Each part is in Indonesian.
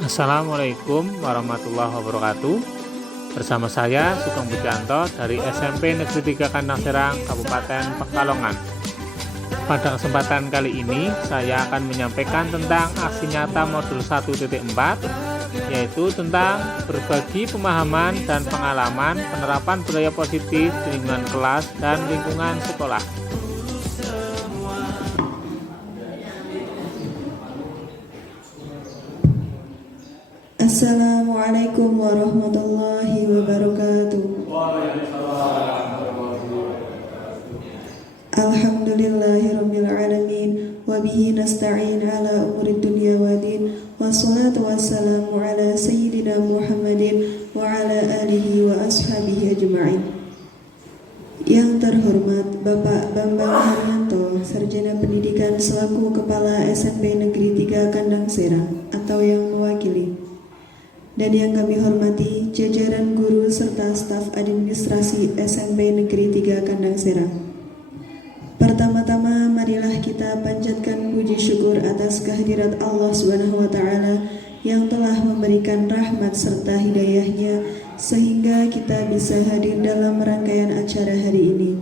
Assalamualaikum warahmatullahi wabarakatuh. Bersama saya Sugeng Pujanto dari SMP Negeri 3 Kandang Serang, Kabupaten Pekalongan. Pada kesempatan kali ini saya akan menyampaikan tentang aksi nyata modul 1.4, yaitu tentang berbagi pemahaman dan pengalaman penerapan budaya positif di lingkungan kelas dan lingkungan sekolah. Assalamualaikum warahmatullahi wabarakatuh. Alhamdulillahirabbil alamin wa bihi nasta'in ala umuri dunya waddin wassalatu wassalamu ala sayyidina Muhammadin wa ala alihi wa ashabihi ajma'in. Yang terhormat Bapak Bambang Haryanto, Sarjana Pendidikan selaku Kepala SMP Negeri 3 Kandang Serang atau yang mewakili, dan yang kami hormati jajaran guru serta staf administrasi SMP Negeri 3 Kandang Serang. Pertama-tama marilah kita panjatkan puji syukur atas kehadirat Allah Subhanahu wa taala yang telah memberikan rahmat serta hidayahnya sehingga kita bisa hadir dalam rangkaian acara hari ini.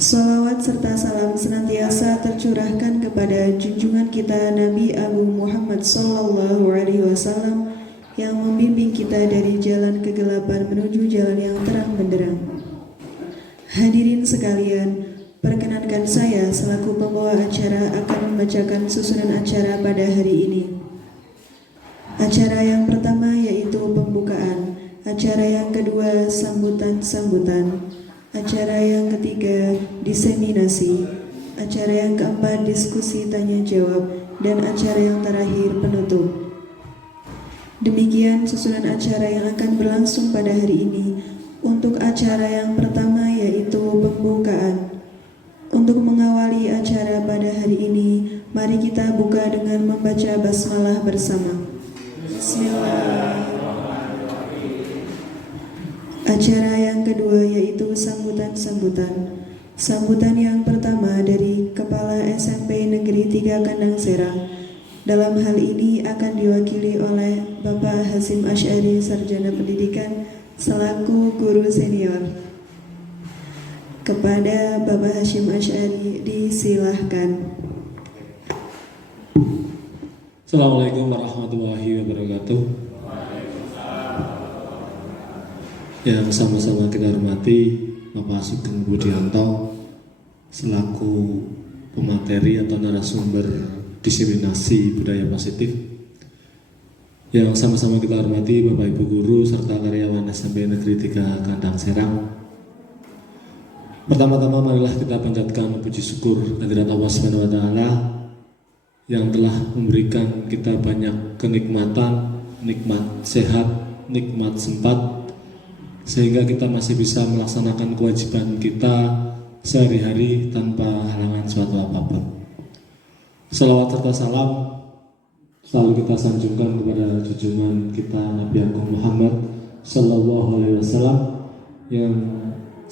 Salawat serta salam senantiasa tercurahkan kepada junjungan kita Nabi Abu Muhammad Sallallahu Alaihi Wasallam yang membimbing kita dari jalan kegelapan menuju jalan yang terang benderang. Hadirin sekalian, perkenankan saya selaku pembawa acara akan membacakan susunan acara pada hari ini. Acara yang pertama yaitu pembukaan, acara yang kedua sambutan-sambutan, acara yang ketiga diseminasi, acara yang keempat diskusi tanya jawab, dan acara yang terakhir penutup. Demikian susunan acara yang akan berlangsung pada hari ini. Untuk acara yang pertama yaitu pembukaan. Untuk mengawali acara pada hari ini, mari kita buka dengan membaca basmalah bersama. Bismillahirrahmanirrahim. Acara yang kedua yaitu sambutan-sambutan. Sambutan yang pertama dari Kepala SMP Negeri 3 Kandang Serang. Dalam hal ini akan diwakili oleh Bapak Hasyim Asy'ari, Sarjana Pendidikan selaku guru senior. Kepada Bapak Hasyim Asy'ari disilahkan. Assalamualaikum warahmatullahi wabarakatuh. Yang sama-sama kita hormati Bapak Sugeng Pujanto selaku pemateri atau narasumber diseminasi budaya positif. Yang sama-sama kita hormati Bapak Ibu guru serta karyawan SMP Negeri 3 Kandang Serang. Pertama-tama marilah kita panjatkan puji syukur kehadirat Allah Subhanahu wa taala yang telah memberikan kita banyak kenikmatan, nikmat sehat, nikmat sempat, sehingga kita masih bisa melaksanakan kewajiban kita sehari-hari tanpa halangan suatu apapun. Salawat serta salam selalu kita sanjungkan kepada junjungan kita Nabi Agung Muhammad Sallallahu Alaihi Wasallam yang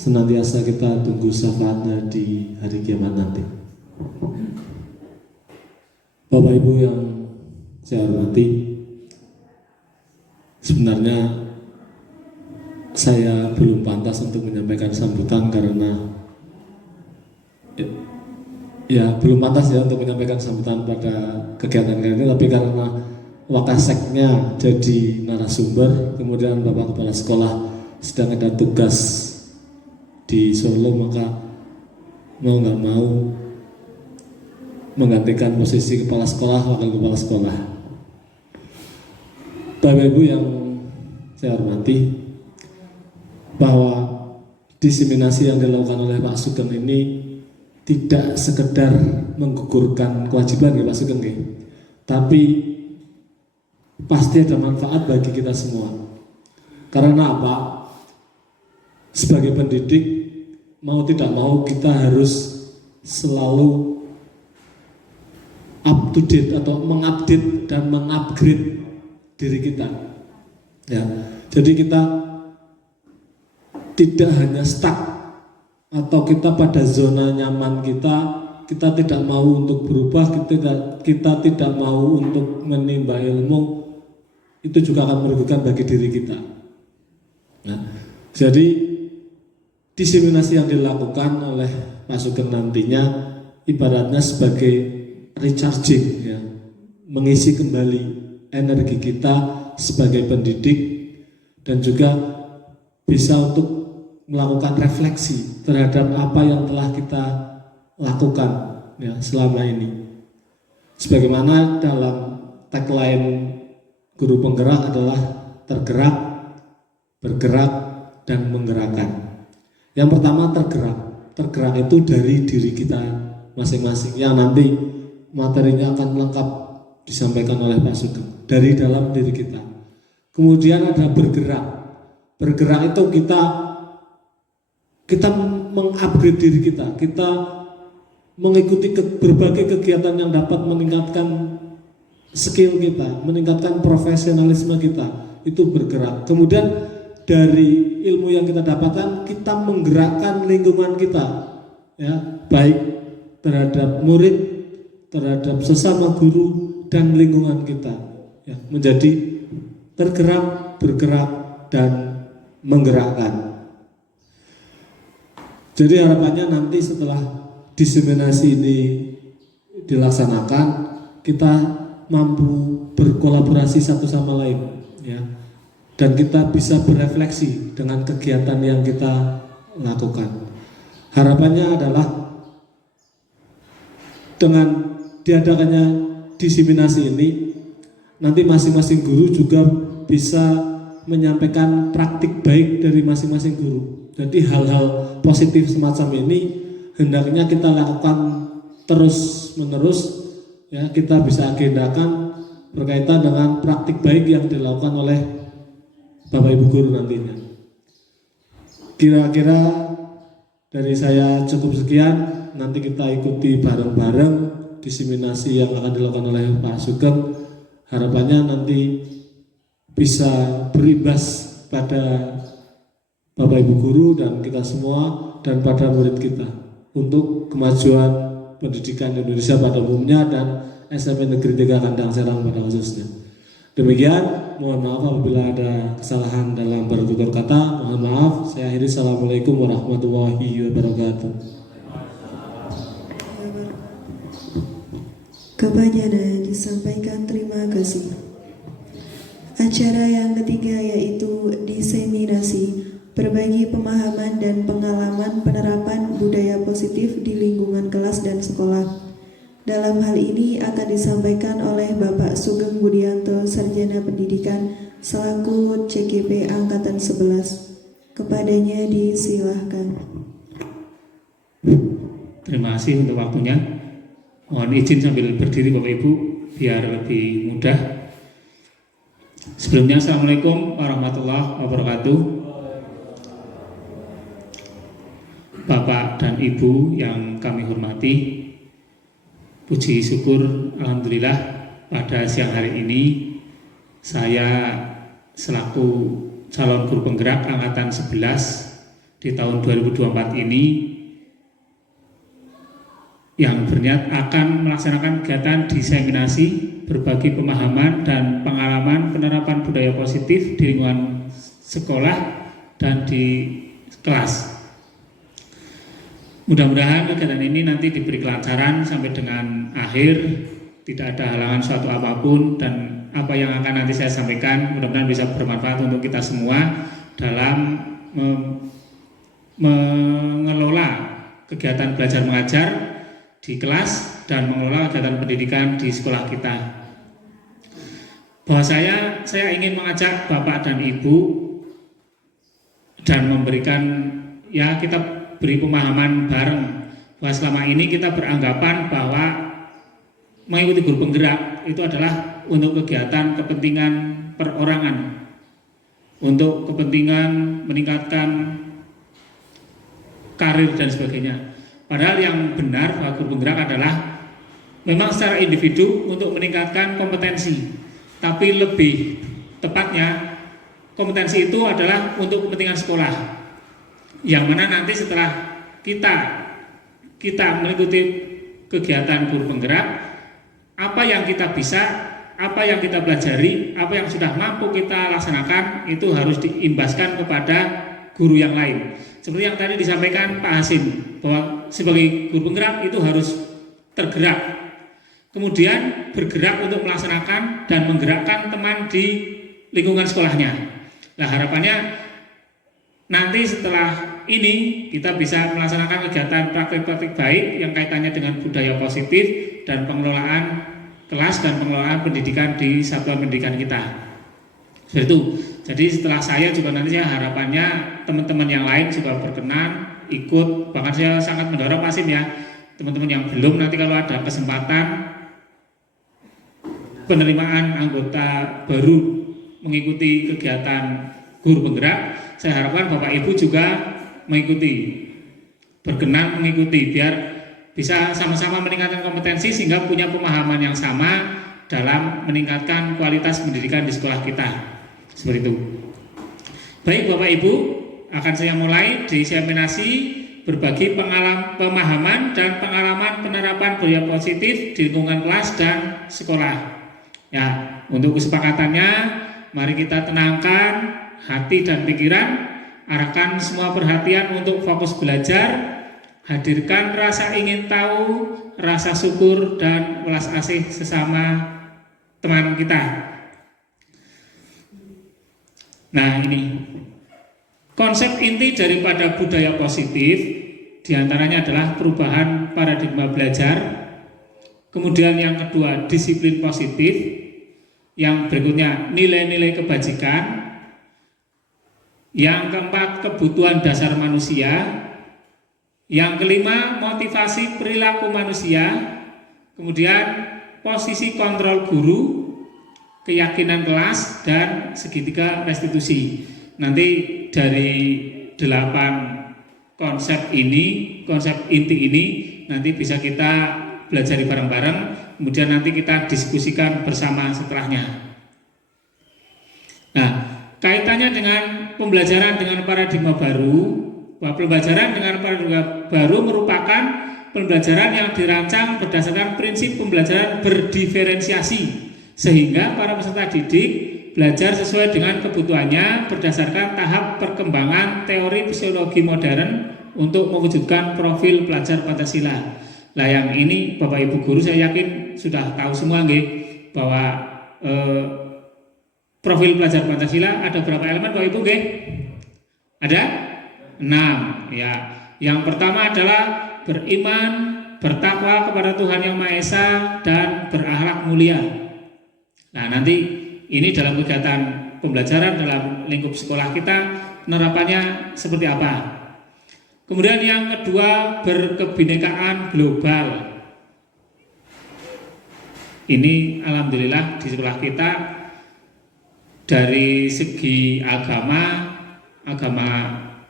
senantiasa kita tunggu syafaatnya di hari kiamat nanti. Bapak Ibu yang saya hormati, sebenarnya saya belum pantas untuk menyampaikan sambutan karena belum pantas ya untuk menyampaikan sambutan pada kegiatan kali ini, tapi karena Wakaseknya jadi narasumber, kemudian Bapak Kepala Sekolah sedang ada tugas di Solo, maka mau nggak mau menggantikan posisi kepala sekolah, wakil kepala sekolah. Bapak Ibu yang saya hormati, bahwa diseminasi yang dilakukan oleh Pak Sugeng ini tidak sekedar menggugurkan kewajiban ya Pak Sugeng, tapi pasti ada manfaat bagi kita semua. Karena apa? Sebagai pendidik, mau tidak mau kita harus selalu up to date atau mengupdate dan mengupgrade diri kita. Ya, jadi kita tidak hanya stuck atau kita pada zona nyaman kita kita tidak mau untuk berubah, kita tidak mau untuk menimba ilmu, itu juga akan merugikan bagi diri kita. Nah, jadi diseminasi yang dilakukan oleh Pak Sugeng nantinya ibaratnya sebagai recharging, ya, mengisi kembali energi kita sebagai pendidik dan juga bisa untuk melakukan refleksi terhadap apa yang telah kita lakukan, ya, selama ini. Sebagaimana dalam tagline guru penggerak adalah tergerak, bergerak, dan menggerakkan. Yang pertama tergerak itu dari diri kita masing-masing yang nanti materinya akan lengkap disampaikan oleh Pak Sugeng dari dalam diri kita. Kemudian ada bergerak itu kita mengupgrade diri kita mengikuti berbagai kegiatan yang dapat meningkatkan skill kita, meningkatkan profesionalisme kita, itu bergerak. Kemudian dari ilmu yang kita dapatkan, kita menggerakkan lingkungan kita, ya, baik terhadap murid, terhadap sesama guru dan lingkungan kita, ya, menjadi tergerak, bergerak, dan menggerakkan. Jadi harapannya nanti setelah diseminasi ini dilaksanakan, kita mampu berkolaborasi satu sama lain, ya, dan kita bisa berefleksi dengan kegiatan yang kita lakukan. Harapannya adalah dengan diadakannya diseminasi ini, nanti masing-masing guru juga bisa menyampaikan praktik baik dari masing-masing guru. Jadi hal-hal positif semacam ini hendaknya kita lakukan terus-menerus, ya, kita bisa agendakan berkaitan dengan praktik baik yang dilakukan oleh Bapak Ibu guru nantinya. Kira-kira dari saya cukup sekian. Nanti kita ikuti bareng-bareng diseminasi yang akan dilakukan oleh Pak Sugeng. Harapannya nanti bisa berimbas pada Bapak Ibu guru dan kita semua dan pada murid kita untuk kemajuan pendidikan Indonesia pada umumnya dan SMP Negeri 3 Kandang Serang pada khususnya. Demikian, mohon maaf apabila ada kesalahan dalam bertutur kata. Mohon maaf, saya akhiri. Assalamualaikum warahmatullahi wabarakatuh. Kepadanya disampaikan terima kasih. Acara yang ketiga yaitu diseminasi, berbagi pemahaman dan pengalaman penerapan budaya positif di lingkungan kelas dan sekolah. Dalam hal ini akan disampaikan oleh Bapak Sugeng Budianto, Sarjana Pendidikan selaku CGP Angkatan 11. Kepadanya disilahkan. Terima kasih untuk waktunya. Mohon izin sambil berdiri Bapak Ibu biar lebih mudah. Sebelumnya, Assalamualaikum warahmatullahi wabarakatuh. Bapak dan Ibu yang kami hormati, puji syukur alhamdulillah pada siang hari ini saya selaku calon guru penggerak angkatan 11 di tahun 2024 ini yang berniat akan melaksanakan kegiatan diseminasi berbagi pemahaman dan pengalaman penerapan budaya positif di lingkungan sekolah dan di kelas. Mudah-mudahan kegiatan ini nanti diberi kelancaran sampai dengan akhir, tidak ada halangan suatu apapun, dan apa yang akan nanti saya sampaikan mudah-mudahan bisa bermanfaat untuk kita semua dalam mengelola kegiatan belajar mengajar di kelas dan mengelola kegiatan pendidikan di sekolah kita. Bahwa saya ingin mengajak Bapak dan Ibu dan memberikan, ya, kita beri pemahaman bareng bahwa selama ini kita beranggapan bahwa mengikuti guru penggerak itu adalah untuk kegiatan kepentingan perorangan, untuk kepentingan meningkatkan karir dan sebagainya. Padahal yang benar bahwa guru penggerak adalah memang secara individu untuk meningkatkan kompetensi, tapi lebih tepatnya kompetensi itu adalah untuk kepentingan sekolah, yang mana nanti setelah kita mengikuti kegiatan guru penggerak, apa yang kita bisa, apa yang kita pelajari, apa yang sudah mampu kita laksanakan itu harus diimbaskan kepada guru yang lain. Seperti yang tadi disampaikan Pak Hasim, bahwa sebagai guru penggerak itu harus tergerak, kemudian bergerak untuk melaksanakan dan menggerakkan teman di lingkungan sekolahnya. Nah, harapannya nanti setelah ini kita bisa melaksanakan kegiatan praktik-praktik baik yang kaitannya dengan budaya positif dan pengelolaan kelas dan pengelolaan pendidikan di satuan pendidikan kita. Seperti itu. Jadi setelah saya juga nanti saya harapannya teman-teman yang lain juga berkenan ikut. Bahkan saya sangat mendorong Pak Sim ya, teman-teman yang belum nanti kalau ada kesempatan penerimaan anggota baru mengikuti kegiatan guru penggerak, saya harapkan Bapak Ibu juga mengikuti, berkenan mengikuti, biar bisa sama-sama meningkatkan kompetensi sehingga punya pemahaman yang sama dalam meningkatkan kualitas pendidikan di sekolah kita. Seperti itu. Baik Bapak Ibu, akan saya mulai diseminasi berbagi pemahaman dan pengalaman penerapan budaya positif di lingkungan kelas dan sekolah. Ya, untuk kesepakatannya, mari kita tenangkan hati dan pikiran, arahkan semua perhatian untuk fokus belajar, hadirkan rasa ingin tahu, rasa syukur dan welas asih sesama teman kita. Nah, ini konsep inti daripada budaya positif diantaranya adalah perubahan paradigma belajar. Kemudian yang kedua, disiplin positif. Yang berikutnya, nilai-nilai kebajikan. Yang keempat, kebutuhan dasar manusia. Yang kelima, motivasi perilaku manusia. Kemudian posisi kontrol guru, keyakinan kelas, dan segitiga restitusi. Nanti dari 8 konsep ini, konsep inti ini nanti bisa kita belajar bareng-bareng, kemudian nanti kita diskusikan bersama setelahnya. Nah, kaitannya dengan pembelajaran dengan paradigma baru, bahwa pembelajaran dengan paradigma baru merupakan pembelajaran yang dirancang berdasarkan prinsip pembelajaran berdiferensiasi, sehingga para peserta didik belajar sesuai dengan kebutuhannya berdasarkan tahap perkembangan teori psikologi modern untuk mewujudkan profil pelajar Pancasila. Nah, yang ini Bapak Ibu guru saya yakin sudah tahu semua nggih, bahwa profil pelajar Pancasila ada berapa elemen Bapak Ibu nggih? Ada 6 ya. Yang pertama adalah beriman, bertakwa kepada Tuhan Yang Maha Esa, dan berakhlak mulia. Nah, nanti ini dalam kegiatan pembelajaran dalam lingkup sekolah kita penerapannya seperti apa. Kemudian yang kedua, berkebinekaan global. Ini alhamdulillah di sekolah kita dari segi agama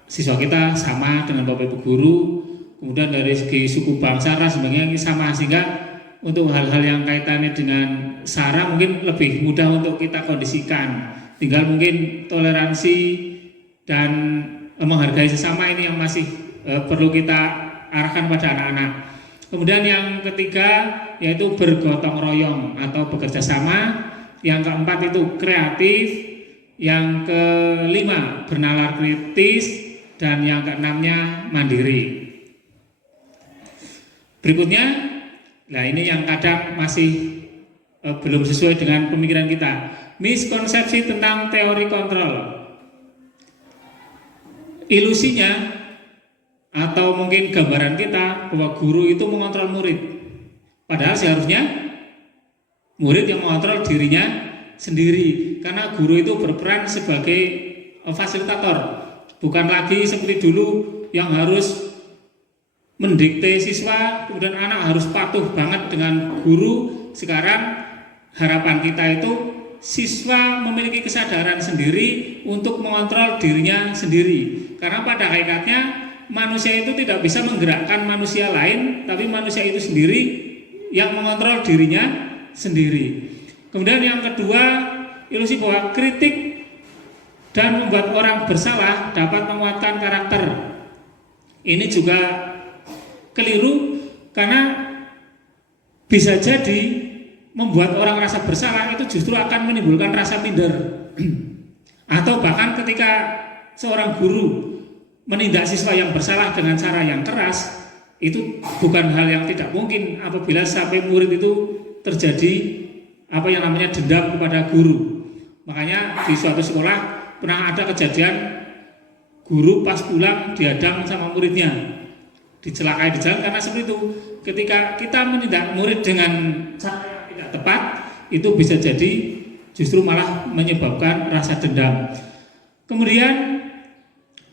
siswa kita sama dengan Bapak Ibu guru. Kemudian dari segi suku bangsa ras sebagainya ini sama, sehingga untuk hal-hal yang kaitannya dengan SARA mungkin lebih mudah untuk kita kondisikan. Tinggal mungkin toleransi dan menghargai sesama ini yang masih perlu kita arahkan pada anak-anak. Kemudian yang ketiga yaitu bergotong royong atau bekerja sama. Yang keempat itu kreatif. Yang kelima bernalar kritis. Dan yang keenamnya mandiri. Berikutnya, nah ini yang kadang masih belum sesuai dengan pemikiran kita. Miskonsepsi tentang teori kontrol. Ilusinya atau mungkin gambaran kita bahwa guru itu mengontrol murid. Padahal seharusnya murid yang mengontrol dirinya sendiri. Karena guru itu berperan sebagai fasilitator. Bukan lagi seperti dulu yang harus mendikte siswa, kemudian anak harus patuh banget dengan guru. Sekarang harapan kita itu siswa memiliki kesadaran sendiri untuk mengontrol dirinya sendiri. Karena pada hakikatnya manusia itu tidak bisa menggerakkan manusia lain, tapi manusia itu sendiri yang mengontrol dirinya sendiri. Kemudian yang kedua, ilusi bahwa kritik dan membuat orang bersalah dapat menguatkan karakter. Ini juga keliru, karena bisa jadi membuat orang rasa bersalah itu justru akan menimbulkan rasa minder. Atau bahkan ketika seorang guru menindak siswa yang bersalah dengan cara yang keras, itu bukan hal yang tidak mungkin apabila sampai murid itu terjadi apa yang namanya dendam kepada guru. Makanya di suatu sekolah pernah ada kejadian guru pas pulang dihadang sama muridnya, dicelakai di jalan karena seperti itu. Ketika kita menindak murid dengan cara yang tidak tepat, itu bisa jadi justru malah menyebabkan rasa dendam. Kemudian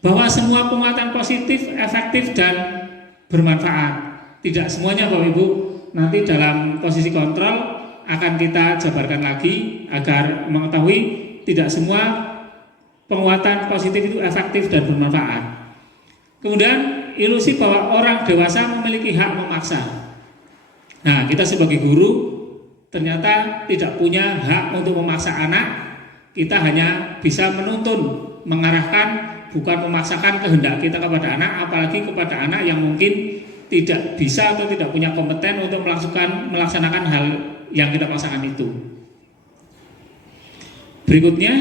bahwa semua penguatan positif, efektif dan bermanfaat. Tidak semuanya Bapak Ibu. Nanti dalam posisi kontrol akan kita jabarkan lagi agar mengetahui tidak semua penguatan positif itu efektif dan bermanfaat. Kemudian ilusi bahwa orang dewasa memiliki hak memaksa. Nah, kita sebagai guru ternyata tidak punya hak untuk memaksa anak. Kita hanya bisa menuntun, mengarahkan, bukan memaksakan kehendak kita kepada anak, apalagi kepada anak yang mungkin tidak bisa atau tidak punya kompeten untuk melaksanakan hal yang kita paksakan itu. Berikutnya,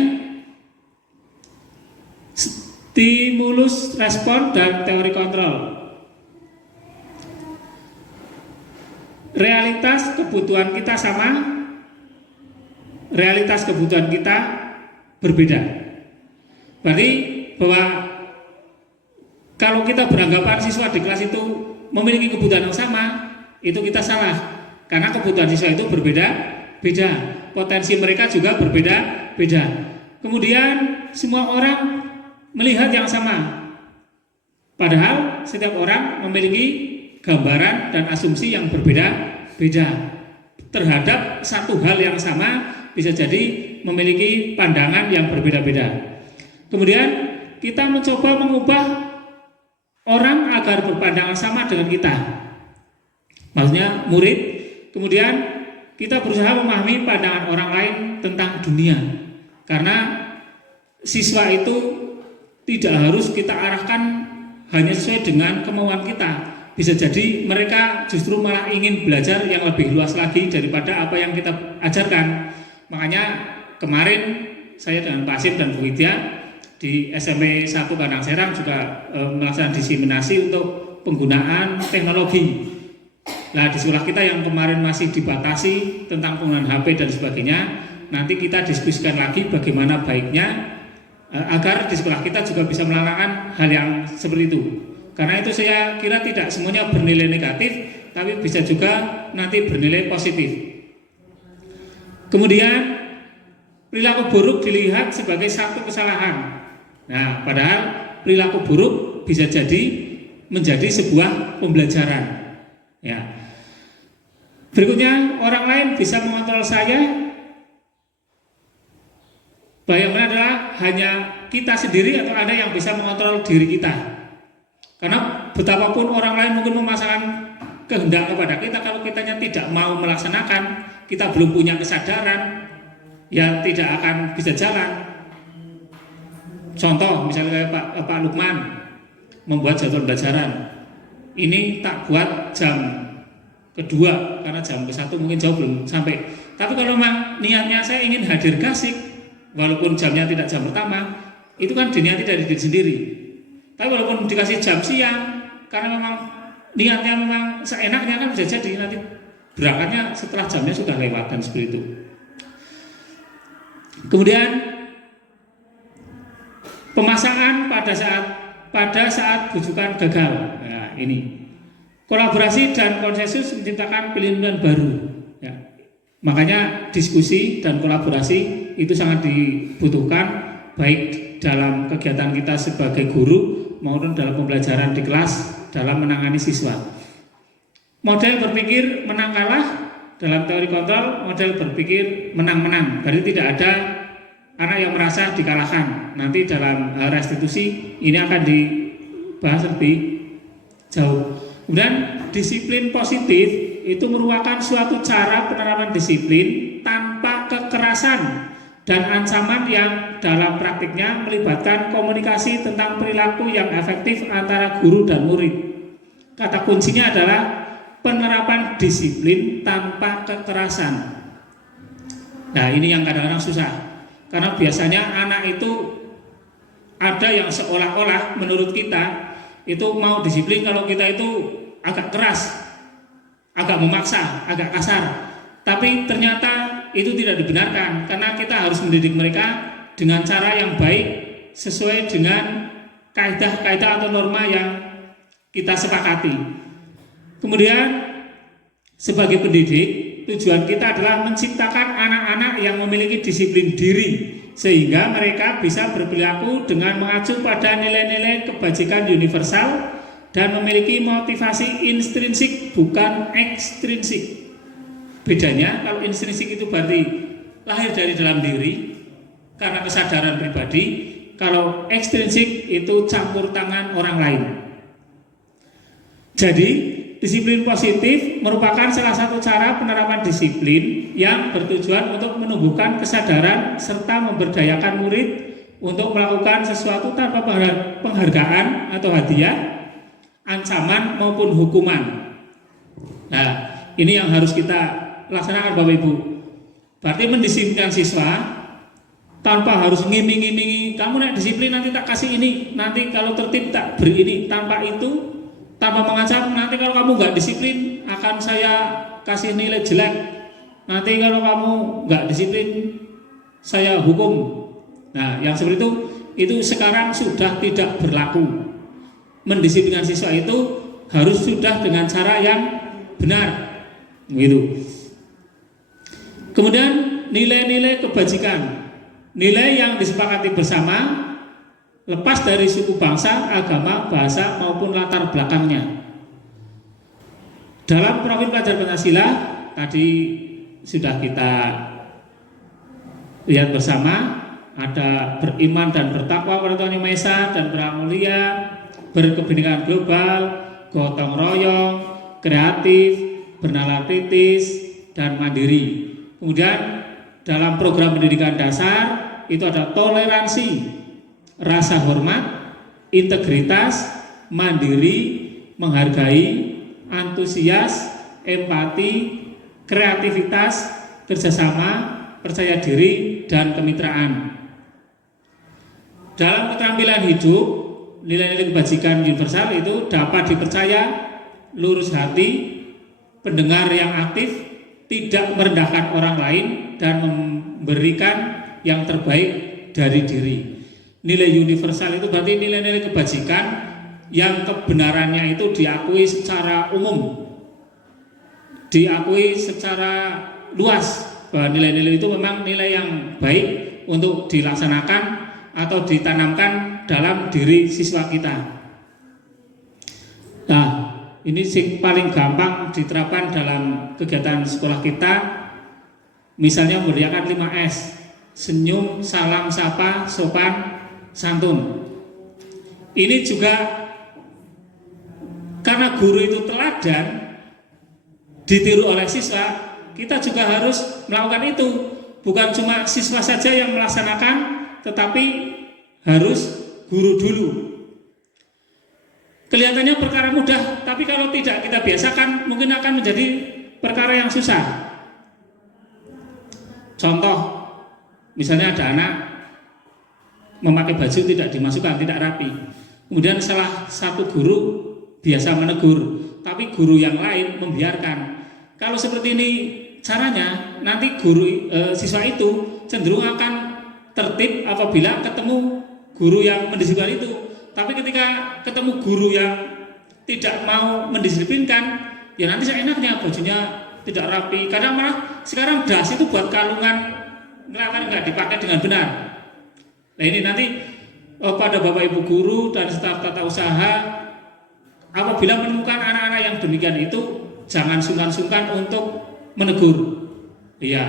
stimulus, respon, dan teori kontrol. Realitas kebutuhan kita sama, realitas kebutuhan kita berbeda. Berarti bahwa kalau kita beranggapan siswa di kelas itu memiliki kebutuhan yang sama, itu kita salah. Karena kebutuhan siswa itu berbeda-beda. Potensi mereka juga berbeda-beda. Kemudian semua orang melihat yang sama. Padahal setiap orang memiliki gambaran dan asumsi yang berbeda-beda. Terhadap satu hal yang sama bisa jadi memiliki pandangan yang berbeda-beda. Kemudian kita mencoba mengubah orang agar berpandangan sama dengan kita. Maksudnya murid. Kemudian kita berusaha memahami pandangan orang lain tentang dunia. Karena siswa itu tidak harus kita arahkan hanya sesuai dengan kemauan kita. Bisa jadi mereka justru malah ingin belajar yang lebih luas lagi daripada apa yang kita ajarkan. Makanya kemarin saya dengan Pak Asim dan Bu Widya di SMP 1 Kandang Serang juga melaksanakan diseminasi untuk penggunaan teknologi. Nah, di sekolah kita yang kemarin masih dibatasi tentang penggunaan HP dan sebagainya, nanti kita diskusikan lagi bagaimana baiknya agar di sekolah kita juga bisa melakukan hal yang seperti itu. Karena itu saya kira tidak semuanya bernilai negatif, tapi bisa juga nanti bernilai positif. Kemudian perilaku buruk dilihat sebagai satu kesalahan. Nah, padahal perilaku buruk bisa jadi menjadi sebuah pembelajaran. Ya. Berikutnya, orang lain bisa mengontrol saya. Bayangkan adalah hanya kita sendiri atau ada yang bisa mengontrol diri kita. Karena betapapun orang lain mungkin memasangkan kehendak kepada kita, kalau kitanya tidak mau melaksanakan, kita belum punya kesadaran, ya tidak akan bisa jalan. Contoh misalnya kayak Pak Lukman membuat jadwal pembelajaran. Ini tak buat jam kedua karena jam ke-1 mungkin jauh belum sampai. Tapi kalau memang niatnya saya ingin hadir kasih, walaupun jamnya tidak jam pertama, itu kan diniati dari diri sendiri. Tapi walaupun dikasih jam siang, karena memang niatnya memang seenaknya kan bisa jadi nanti berangkatnya setelah jamnya sudah lewat dan seperti itu. Kemudian pemasangan pada saat bujukan gagal. Nah, ini kolaborasi dan konsensus menciptakan pilihan baru. Ya. Makanya diskusi dan kolaborasi itu sangat dibutuhkan baik dalam kegiatan kita sebagai guru maupun dalam pembelajaran di kelas dalam menangani siswa. Model berpikir menang kalah dalam teori kontrol, model berpikir menang-menang. Berarti tidak ada anak yang merasa dikalahkan. Nanti dalam restitusi ini akan dibahas lebih jauh. Kemudian disiplin positif itu merupakan suatu cara penerapan disiplin tanpa kekerasan dan ancaman yang dalam praktiknya melibatkan komunikasi tentang perilaku yang efektif antara guru dan murid. Kata kuncinya adalah penerapan disiplin tanpa kekerasan. Nah, ini yang kadang-kadang susah. Karena biasanya anak itu ada yang seolah-olah menurut kita itu mau disiplin kalau kita itu agak keras, agak memaksa, agak kasar. Tapi ternyata itu tidak dibenarkan karena kita harus mendidik mereka dengan cara yang baik sesuai dengan kaidah-kaidah atau norma yang kita sepakati. Kemudian sebagai pendidik, tujuan kita adalah menciptakan anak-anak yang memiliki disiplin diri sehingga mereka bisa berperilaku dengan mengacu pada nilai-nilai kebajikan universal dan memiliki motivasi intrinsik bukan ekstrinsik. Bedanya kalau intrinsik itu berarti lahir dari dalam diri karena kesadaran pribadi, kalau ekstrinsik itu campur tangan orang lain. Jadi disiplin positif merupakan salah satu cara penerapan disiplin yang bertujuan untuk menumbuhkan kesadaran serta memberdayakan murid untuk melakukan sesuatu tanpa penghargaan atau hadiah, ancaman maupun hukuman. Nah, ini yang harus kita laksanakan Bapak Ibu. Berarti mendisiplinkan siswa tanpa harus ngiming-ngimingi, kamu nak disiplin nanti tak kasih ini, nanti kalau tertib tak beri ini, tanpa itu, tanpa mengancam, nanti kalau kamu nggak disiplin akan saya kasih nilai jelek, nanti kalau kamu nggak disiplin saya hukum. Nah, yang seperti itu sekarang sudah tidak berlaku. Mendisiplinkan siswa itu harus sudah dengan cara yang benar, gitu. Kemudian nilai-nilai kebajikan, nilai yang disepakati bersama lepas dari suku bangsa, agama, bahasa maupun latar belakangnya. Dalam profil pelajar Pancasila tadi sudah kita lihat bersama, ada beriman dan bertakwa kepada Tuhan Yang Maha Esa dan Maha Mulia, berkebinekaan global, gotong royong, kreatif, bernalar kritis, dan mandiri. Kemudian dalam program pendidikan dasar itu ada toleransi, rasa hormat, integritas, mandiri, menghargai, antusias, empati, kreativitas, kerjasama, percaya diri, dan kemitraan. Dalam keterampilan hidup, nilai-nilai kebajikan universal itu dapat dipercaya, lurus hati, pendengar yang aktif, tidak merendahkan orang lain, dan memberikan yang terbaik dari diri. Nilai universal itu berarti nilai-nilai kebajikan yang kebenarannya itu diakui secara umum, diakui secara luas, bahwa nilai-nilai itu memang nilai yang baik untuk dilaksanakan atau ditanamkan dalam diri siswa kita. Nah, ini sing paling gampang diterapkan dalam kegiatan sekolah kita, misalnya memberiakan 5S, senyum, salam, sapa, sopan, santun. Ini juga karena guru itu teladan, ditiru oleh siswa, kita juga harus melakukan itu. Bukan cuma siswa saja yang melaksanakan, tetapi harus guru dulu. Kelihatannya perkara mudah, tapi kalau tidak kita biasakan mungkin akan menjadi perkara yang susah. Contoh, misalnya ada anak memakai baju tidak dimasukkan, tidak rapi. Kemudian salah satu guru biasa menegur, tapi guru yang lain membiarkan. Kalau seperti ini caranya, nanti guru siswa itu cenderung akan tertib apabila ketemu guru yang mendisiplinkan itu. Tapi ketika ketemu guru yang tidak mau mendisiplinkan, ya nanti seenaknya bajunya tidak rapi. Kadang malah sekarang das itu buat kalungan nggak dipakai dengan benar. Nah ini nanti pada Bapak Ibu guru dan staf tata usaha, apabila menemukan anak-anak yang demikian itu, jangan sungkan-sungkan untuk menegur. Iya,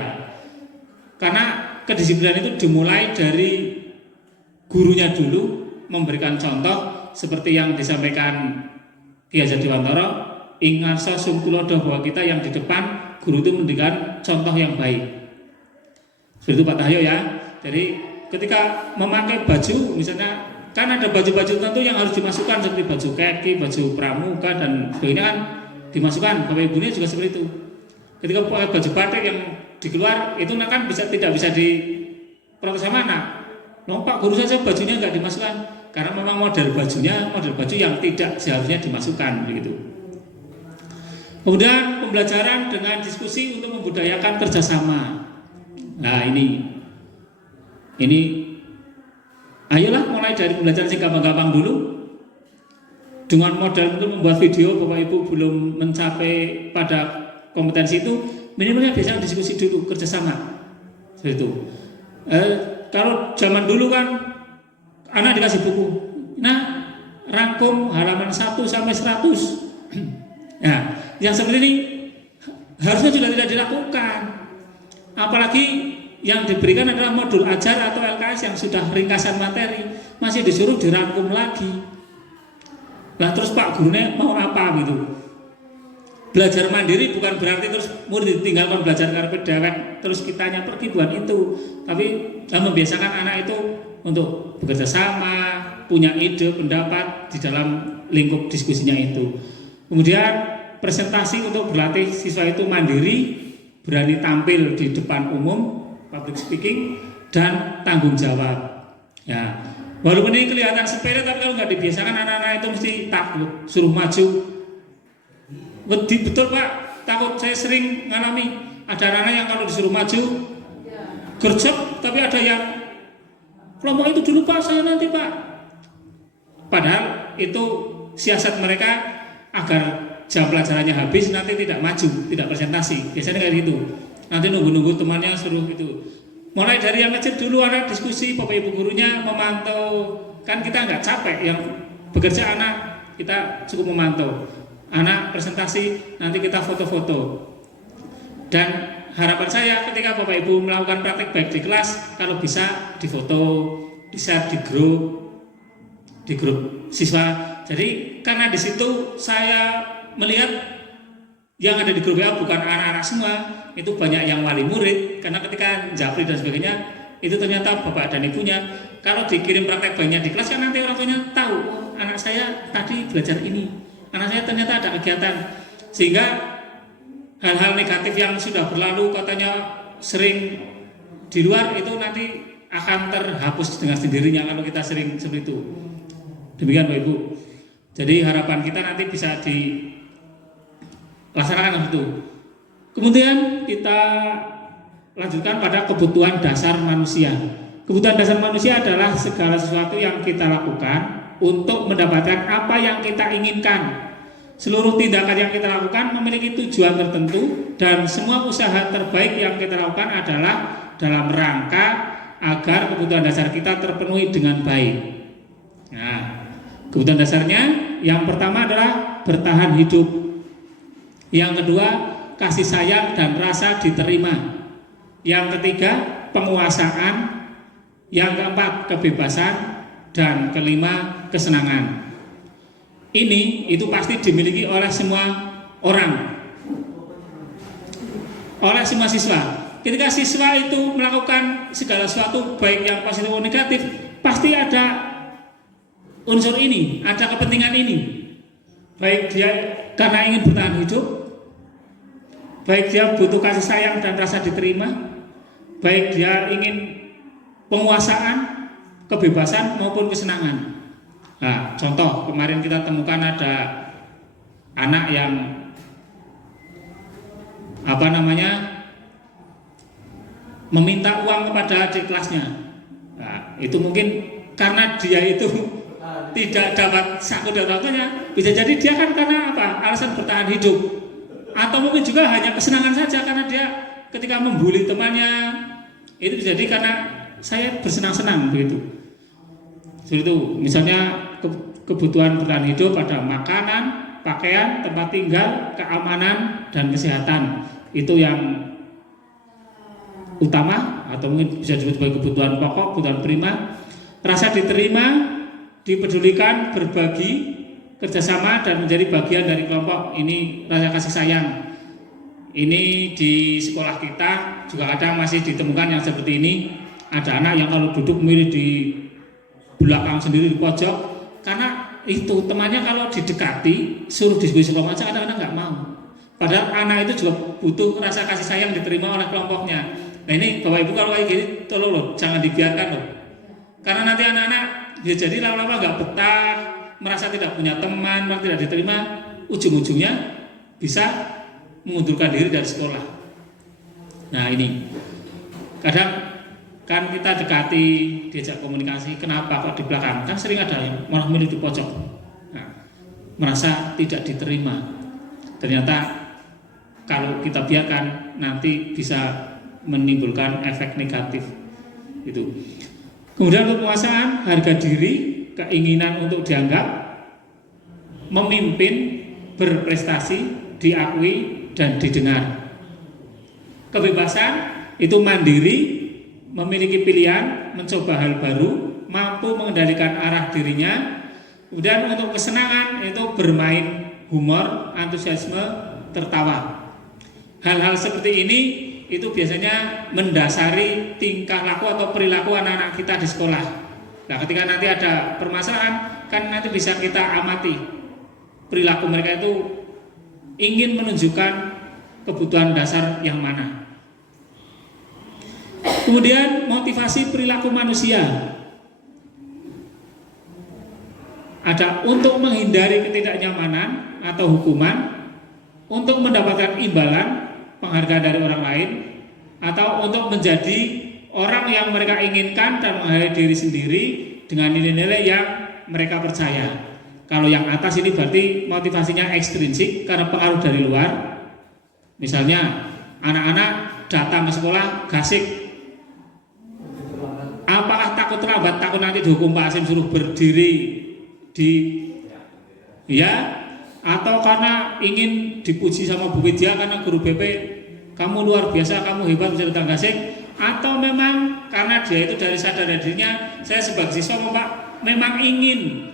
karena kedisiplinan itu dimulai dari gurunya dulu, memberikan contoh seperti yang disampaikan Ki Hajar Dewantara, ingat sosum tulodo, bahwa kita yang di depan guru itu memberikan contoh yang baik. Seperti itu Pak Tahyo ya. Jadi ketika memakai baju, misalnya kan ada baju-baju tertentu yang harus dimasukkan seperti baju kaki, baju pramuka dan sebagainya kan dimasukkan. Bapak ibunya juga seperti itu. Ketika pakai baju batik yang dikeluar itu kan tidak bisa diprotes sama anak. Loh Pak guru saja bajunya nggak dimasukkan karena memang model baju yang tidak seharusnya dimasukkan begitu. Kemudian pembelajaran dengan diskusi untuk membudayakan kerjasama. Nah ini ayolah mulai dari pembelajaran yang gampang-gampang dulu. Dengan modal untuk membuat video, Bapak Ibu belum mencapai pada kompetensi itu, minimalnya biasanya diskusi dulu, kerjasama. Seperti itu. Kalau zaman dulu kan anak dikasih buku, nah rangkum halaman 1 sampai 100. Nah, yang seperti ini harusnya sudah tidak dilakukan. Apalagi yang diberikan adalah modul ajar atau LKS yang sudah ringkasan materi, masih disuruh dirangkum lagi. Nah terus Pak gurunya mau apa gitu? Belajar mandiri bukan berarti terus murid ditinggalkan belajar karpet dewek terus kitanya pergi, bukan itu. Tapi membiasakan anak itu untuk bekerja sama, punya ide, pendapat di dalam lingkup diskusinya itu. Kemudian presentasi untuk berlatih siswa itu mandiri, berani tampil di depan umum, public speaking, dan tanggung jawab. Ya, walaupun ini kelihatan sepele, tapi kalau nggak dibiasakan anak-anak itu mesti takut, suruh maju. Betul Pak, takut. Saya sering ngalami ada anak-anak yang kalau disuruh maju gercep, tapi ada yang kelompok itu dulu Pak, saya nanti Pak. Padahal itu siasat mereka agar jam pelajarannya habis, nanti tidak maju, tidak presentasi. Biasanya kayak gitu. Nanti nunggu-nunggu temannya suruh gitu. Mulai dari yang kecil dulu anak diskusi, Bapak Ibu gurunya memantau. Kan kita nggak capek, yang bekerja anak kita cukup memantau. Anak presentasi, nanti kita foto-foto. Dan harapan saya ketika Bapak Ibu melakukan praktek baik di kelas, kalau bisa difoto, di-share di grup siswa. Jadi karena di situ saya melihat yang ada di grup WA bukan anak-anak semua, itu banyak yang wali murid, karena ketika japri dan sebagainya itu ternyata bapak dan ibunya. Kalau dikirim praktek baiknya di kelas kan nanti orang tuanya tahu, oh, anak saya tadi belajar ini, anak saya ternyata ada kegiatan, sehingga hal-hal negatif yang sudah berlalu katanya sering di luar itu nanti akan terhapus dengan sendirinya kalau kita sering seperti itu. Demikian Bapak Ibu. Jadi harapan kita nanti bisa dilaksanakan itu. Kemudian kita lanjutkan pada kebutuhan dasar manusia. Kebutuhan dasar manusia adalah segala sesuatu yang kita lakukan untuk mendapatkan apa yang kita inginkan. Seluruh tindakan yang kita lakukan memiliki tujuan tertentu dan semua usaha terbaik yang kita lakukan adalah dalam rangka agar kebutuhan dasar kita terpenuhi dengan baik. Nah, kebutuhan dasarnya yang pertama adalah bertahan hidup. Yang kedua, kasih sayang dan rasa diterima. Yang ketiga, penguasaan. Yang keempat, kebebasan. Dan kelima, kesenangan. Ini itu pasti dimiliki oleh semua orang, oleh semua siswa. Ketika siswa itu melakukan segala sesuatu baik yang positif maupun negatif, pasti ada unsur ini, ada kepentingan ini. Baik dia karena ingin bertahan hidup, baik dia butuh kasih sayang dan rasa diterima, baik dia ingin penguasaan, kebebasan maupun kesenangan. Nah, contoh kemarin kita temukan ada anak yang meminta uang kepada adik kelasnya. Nah, itu mungkin karena dia itu tidak dapat saku dan waktunya, bisa jadi dia kan karena apa? Alasan bertahan hidup, atau mungkin juga hanya kesenangan saja karena dia ketika membuli temannya itu bisa jadi karena saya bersenang-senang begitu. Seperti itu, misalnya kebutuhan bertahan hidup pada makanan, pakaian, tempat tinggal, keamanan, dan kesehatan. Itu yang utama atau mungkin bisa disebut sebagai kebutuhan pokok, kebutuhan prima. Rasa diterima, dipedulikan, berbagi, kerjasama, dan menjadi bagian dari kelompok. Ini rasa kasih sayang. Ini di sekolah kita juga kadang masih ditemukan yang seperti ini. Ada anak yang kalau duduk milih di belakang sendiri di pojok, karena itu temannya kalau didekati suruh diskusi kelompok aja kadang-kadang nggak mau. Padahal anak itu juga butuh rasa kasih sayang diterima oleh kelompoknya. Nah ini Bapak Ibu kalau kayak gini tolong loh, jangan dibiarkan loh. Karena nanti anak-anak ya jadi lama-lama nggak betah, merasa tidak punya teman, merasa tidak diterima, ujung-ujungnya bisa mengundurkan diri dari sekolah. Nah ini kadang kan kita dekati, diajak komunikasi, kenapa kok di belakang? Kan sering ada yang malah milih di pojok. Nah, merasa tidak diterima. Ternyata kalau kita biarkan nanti bisa menimbulkan efek negatif. Itu. Kemudian untuk penguasaan harga diri, keinginan untuk dianggap memimpin, berprestasi, diakui dan didengar. Kebebasan itu mandiri, memiliki pilihan, mencoba hal baru, mampu mengendalikan arah dirinya. Kemudian untuk kesenangan itu bermain humor, antusiasme, tertawa. Hal-hal seperti ini itu biasanya mendasari tingkah laku atau perilaku anak-anak kita di sekolah. Nah, ketika nanti ada permasalahan, kan nanti bisa kita amati perilaku mereka itu ingin menunjukkan kebutuhan dasar yang mana. Kemudian motivasi perilaku manusia ada untuk menghindari ketidaknyamanan atau hukuman, untuk mendapatkan imbalan, penghargaan dari orang lain, atau untuk menjadi orang yang mereka inginkan dan menghargai diri sendiri dengan nilai-nilai yang mereka percaya. Kalau yang atas ini berarti motivasinya ekstrinsik karena pengaruh dari luar. Misalnya anak-anak datang ke sekolah gasik. Apakah takut terlambat, takut nanti dihukum Pak Asim suruh berdiri di atau karena ingin dipuji sama Bu Widya karena guru BP kamu luar biasa, kamu hebat bisa datang gasik, atau memang karena dia itu dari sadar dirinya, saya sebagai siswa Pak memang ingin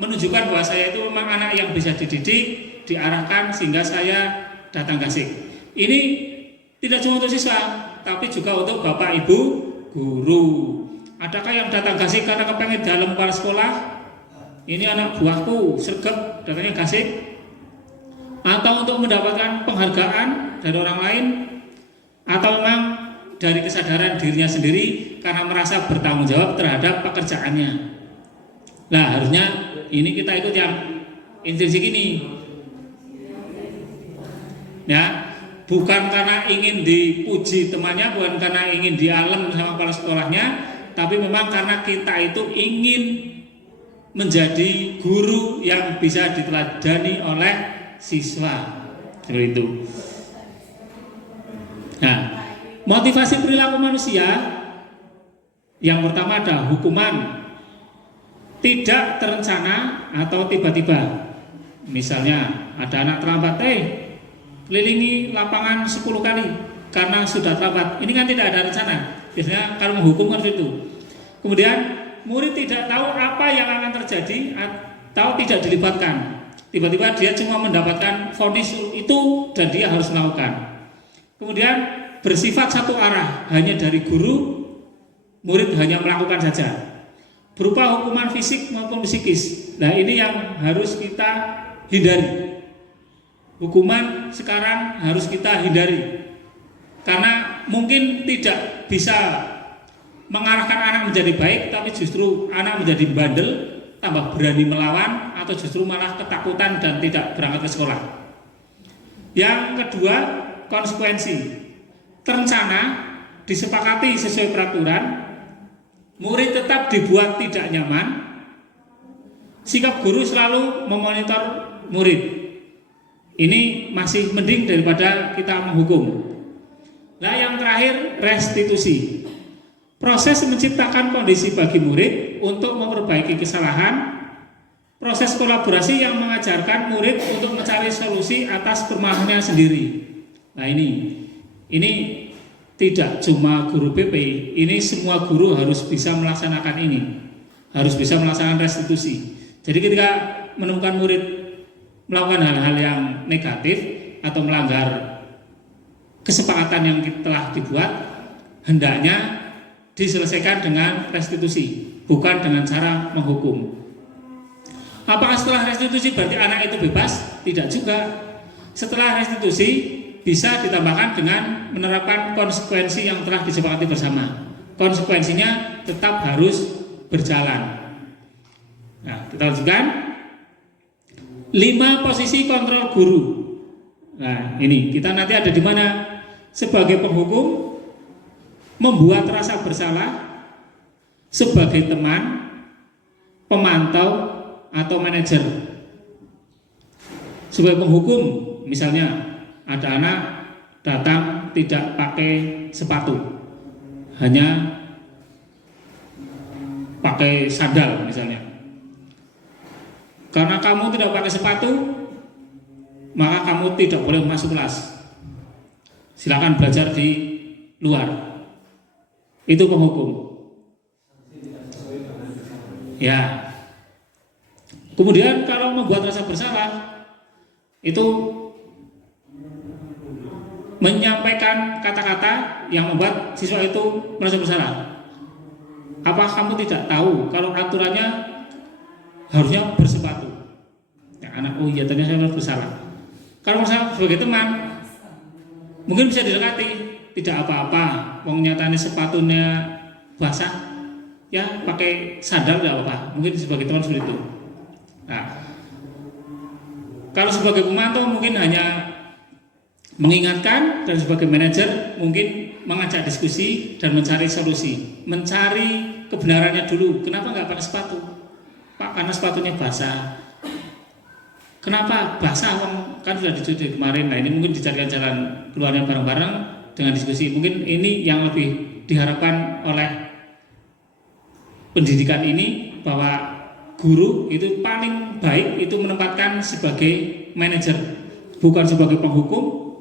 menunjukkan bahwa saya itu memang anak yang bisa dididik, diarahkan sehingga saya datang gasik. Ini tidak cuma untuk siswa, tapi juga untuk Bapak Ibu guru. Adakah yang datang gasik karena kepengen dalam kepala sekolah? Ini anak buahku sergap datangnya gasik, atau untuk mendapatkan penghargaan dari orang lain, atau memang dari kesadaran dirinya sendiri karena merasa bertanggung jawab terhadap pekerjaannya. Nah, harusnya ini kita ikut yang intrinsik ini. Ya, bukan karena ingin dipuji temannya, bukan karena ingin dialem sama kepala sekolahnya, tapi memang karena kita itu ingin menjadi guru yang bisa diteladani oleh siswa. Seperti itu. Nah, motivasi perilaku manusia yang pertama ada hukuman tidak terencana atau tiba-tiba. Misalnya ada anak terlambat, kelilingi lapangan 10 kali karena sudah terlambat. Ini kan tidak ada rencana. Biasanya kalau menghukum kan itu. Kemudian murid tidak tahu apa yang akan terjadi atau tidak dilibatkan. Tiba-tiba dia cuma mendapatkan vonis itu dan dia harus melakukan. Kemudian bersifat satu arah, hanya dari guru, murid hanya melakukan saja. Berupa hukuman fisik maupun psikis. Nah, ini yang harus kita hindari. Hukuman sekarang harus kita hindari. Karena mungkin tidak bisa mengarahkan anak menjadi baik, tapi justru anak menjadi bandel, tambah berani melawan, atau justru malah ketakutan dan tidak berangkat ke sekolah. Yang kedua, konsekuensi. Terencana, disepakati sesuai peraturan, murid tetap dibuat tidak nyaman, sikap guru selalu memonitor murid. Ini masih mending daripada kita menghukum. Nah, yang terakhir, restitusi. Proses menciptakan kondisi bagi murid untuk memperbaiki kesalahan, proses kolaborasi yang mengajarkan murid untuk mencari solusi atas permasalahannya sendiri. Nah, ini tidak cuma guru BP, ini semua guru harus bisa melaksanakan ini, harus bisa melaksanakan restitusi. Jadi ketika menemukan murid melakukan hal-hal yang negatif atau melanggar kesepakatan yang telah dibuat, hendaknya diselesaikan dengan restitusi, bukan dengan cara menghukum. Apakah setelah restitusi berarti anak itu bebas? Tidak juga. Setelah restitusi bisa ditambahkan dengan menerapkan konsekuensi yang telah disepakati bersama. Konsekuensinya tetap harus berjalan. Nah, kita lanjutkan. 5 posisi kontrol guru. Nah, ini kita nanti ada di mana? Sebagai penghukum, membuat rasa bersalah, sebagai teman, pemantau, atau manajer. Sebagai penghukum, misalnya ada anak datang tidak pakai sepatu, hanya pakai sandal misalnya. Karena kamu tidak pakai sepatu, maka kamu tidak boleh masuk kelas. Silakan belajar di luar. Itu penghukum. Ya. Kemudian kalau membuat rasa bersalah, itu menyampaikan kata-kata yang membuat siswa itu merasa bersalah. Apa kamu tidak tahu kalau aturannya harusnya bersepatu? Ya, anak, oh iya ternyata saya harus bersalah. Kalau saya sebagai teman, mungkin bisa didekati, tidak apa-apa, wong nyatanya sepatunya basah, ya pakai sandal tidak apa-apa. Mungkin sebagai teman seperti itu. Nah, kalau sebagai pemantau mungkin hanya mengingatkan, dan sebagai manajer mungkin mengajak diskusi dan mencari solusi, mencari kebenarannya dulu. Kenapa nggak pakai sepatu? Pak, karena sepatunya basah. Kenapa basah? Kan sudah dicuci kemarin. Nah, ini mungkin dicarikan jalan keluarnya bareng-bareng dengan diskusi. Mungkin ini yang lebih diharapkan oleh pendidikan ini, bahwa guru itu paling baik itu menempatkan sebagai manajer, bukan sebagai penghukum,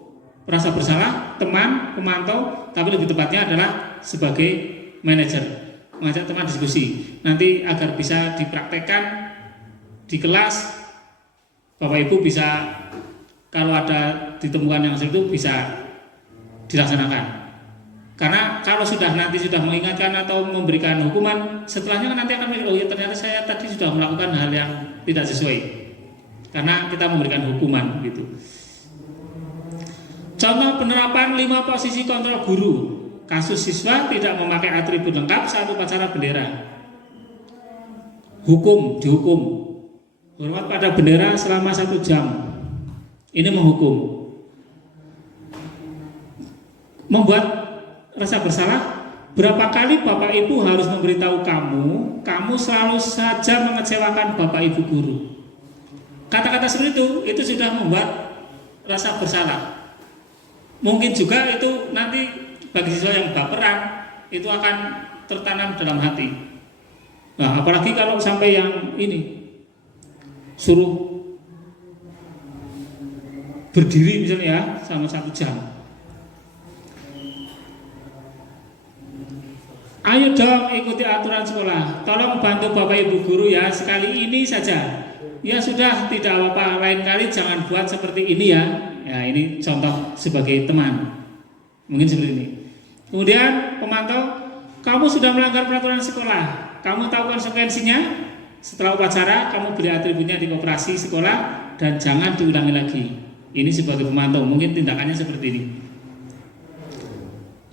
rasa bersalah, teman, pemantau, tapi lebih tepatnya adalah sebagai manajer, mengajak teman diskusi, nanti agar bisa dipraktekkan di kelas. Bapak Ibu bisa, kalau ada ditemukan yang seperti itu, bisa dilaksanakan. Karena kalau nanti sudah mengingatkan atau memberikan hukuman, setelahnya nanti akan mikir, oh ya ternyata saya tadi sudah melakukan hal yang tidak sesuai, karena kita memberikan hukuman gitu. Contoh penerapan 5 posisi kontrol guru. Kasus siswa tidak memakai atribut lengkap saat upacara bendera. Dihukum hormat pada bendera selama 1 jam. Ini menghukum. Membuat rasa bersalah. Berapa kali Bapak Ibu harus memberitahu kamu selalu saja mengecewakan Bapak Ibu guru. Kata-kata seperti itu sudah membuat rasa bersalah. Mungkin juga itu nanti bagi siswa yang baperan itu akan tertanam dalam hati. Nah, apalagi kalau sampai yang ini suruh berdiri misalnya ya selama 1 jam. Ayo dong ikuti aturan sekolah. Tolong bantu Bapak Ibu guru ya, sekali ini saja. Ya sudah, tidak apa-apa, lain kali jangan buat seperti ini ya. Ya, ini contoh sebagai teman. Mungkin seperti ini. Kemudian pemantau, kamu sudah melanggar peraturan sekolah. Kamu tahu konsekuensinya? Setelah upacara, kamu beri atributnya di koperasi sekolah dan jangan diulangi lagi. Ini sebagai pemantau, mungkin tindakannya seperti ini.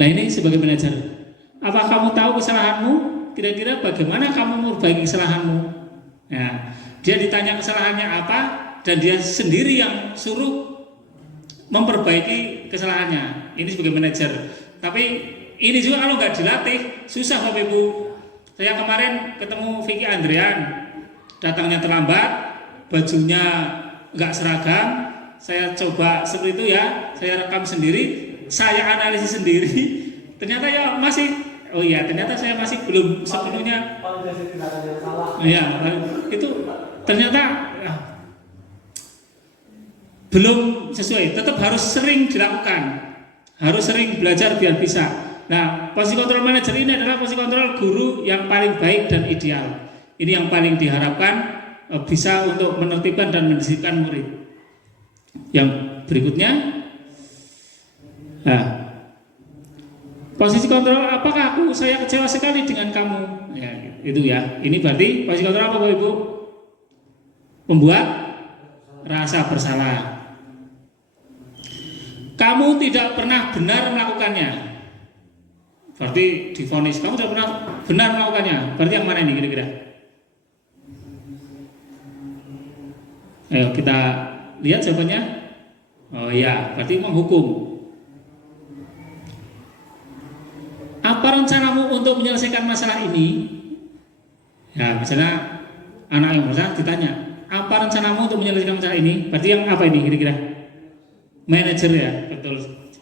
Nah, ini sebagai manajer. Apa kamu tahu kesalahanmu? Kira-kira bagaimana kamu memperbaiki kesalahanmu? Ya, dia ditanya kesalahannya apa, dan dia sendiri yang suruh memperbaiki kesalahannya. Ini sebagai manajer. Tapi ini juga kalau nggak dilatih susah Bapak Ibu. Saya kemarin ketemu Vicky Andrian, datangnya terlambat, bajunya nggak seragam. Saya coba seperti itu ya, saya rekam sendiri, saya analisis sendiri. Ternyata ya ternyata saya masih belum sepenuhnya. Ya, itu ternyata ya, belum sesuai. Tetap harus sering dilakukan, harus sering belajar biar bisa. Nah, posisi kontrol manajer ini adalah posisi kontrol guru yang paling baik dan ideal. Ini yang paling diharapkan bisa untuk menertibkan dan mendisiplinkan murid. Yang berikutnya, nah, posisi kontrol, apakah saya kecewa sekali dengan kamu? Ya, itu ya. Ini berarti posisi kontrol apa Bapak Ibu? Membuat rasa bersalah. kamu tidak pernah benar melakukannya. Berarti divonis kamu tidak pernah benar melakukannya. Berarti yang mana ini kira-kira? Ayo kita lihat jawabannya. Oh iya, berarti menghukum. Apa rencanamu untuk menyelesaikan masalah ini? Ya, misalnya anak yang berusaha ditanya, apa rencanamu untuk menyelesaikan masalah ini? Berarti yang apa ini kira-kira? Manajer ya, betul.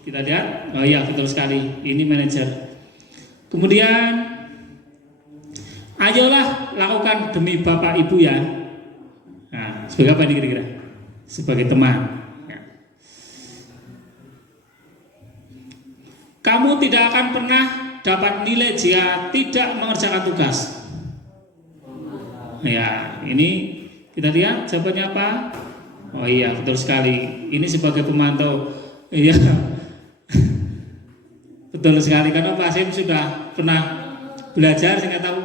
Kita lihat, oh iya betul sekali, ini manajer. Kemudian, ayolah lakukan demi bapak ibu ya. Nah, sebagai apa ini kira-kira? Sebagai teman. Ya. Kamu tidak akan pernah dapat nilai jika tidak mengerjakan tugas. Ya, ini kita lihat jawabannya apa? Oh iya, betul sekali. Ini sebagai pemantau. Iya. Betul sekali karena Pak Hasim sudah pernah belajar sehingga tahu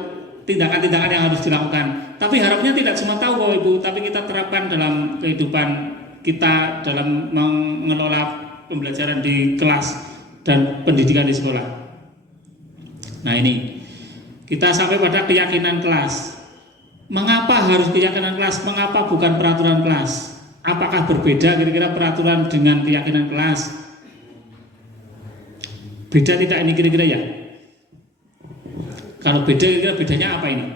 tindakan-tindakan yang harus dilakukan. Tapi harapnya tidak cuma tahu Bapak Ibu, tapi kita terapkan dalam kehidupan kita dalam mengelola pembelajaran di kelas dan pendidikan di sekolah. Nah, ini kita sampai pada keyakinan kelas. Mengapa harus keyakinan kelas? Mengapa bukan peraturan kelas? Apakah berbeda kira-kira peraturan dengan keyakinan kelas? Beda tidak ini kira-kira ya? Kalau beda kira-kira bedanya apa ini?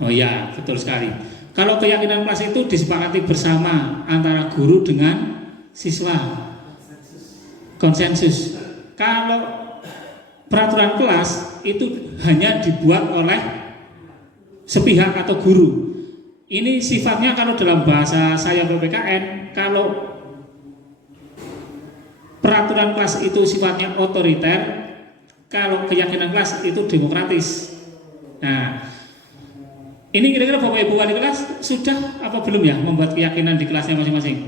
Oh ya, betul sekali. Kalau keyakinan kelas itu disepakati bersama antara guru dengan siswa. Konsensus. Kalau peraturan kelas itu hanya dibuat oleh sepihak atau guru. Ini sifatnya kalau dalam bahasa saya PPKN, kalau peraturan kelas itu sifatnya otoriter, kalau keyakinan kelas itu demokratis. Nah, ini kira-kira Bapak Ibu wali kelas sudah apa belum ya membuat keyakinan di kelasnya masing-masing?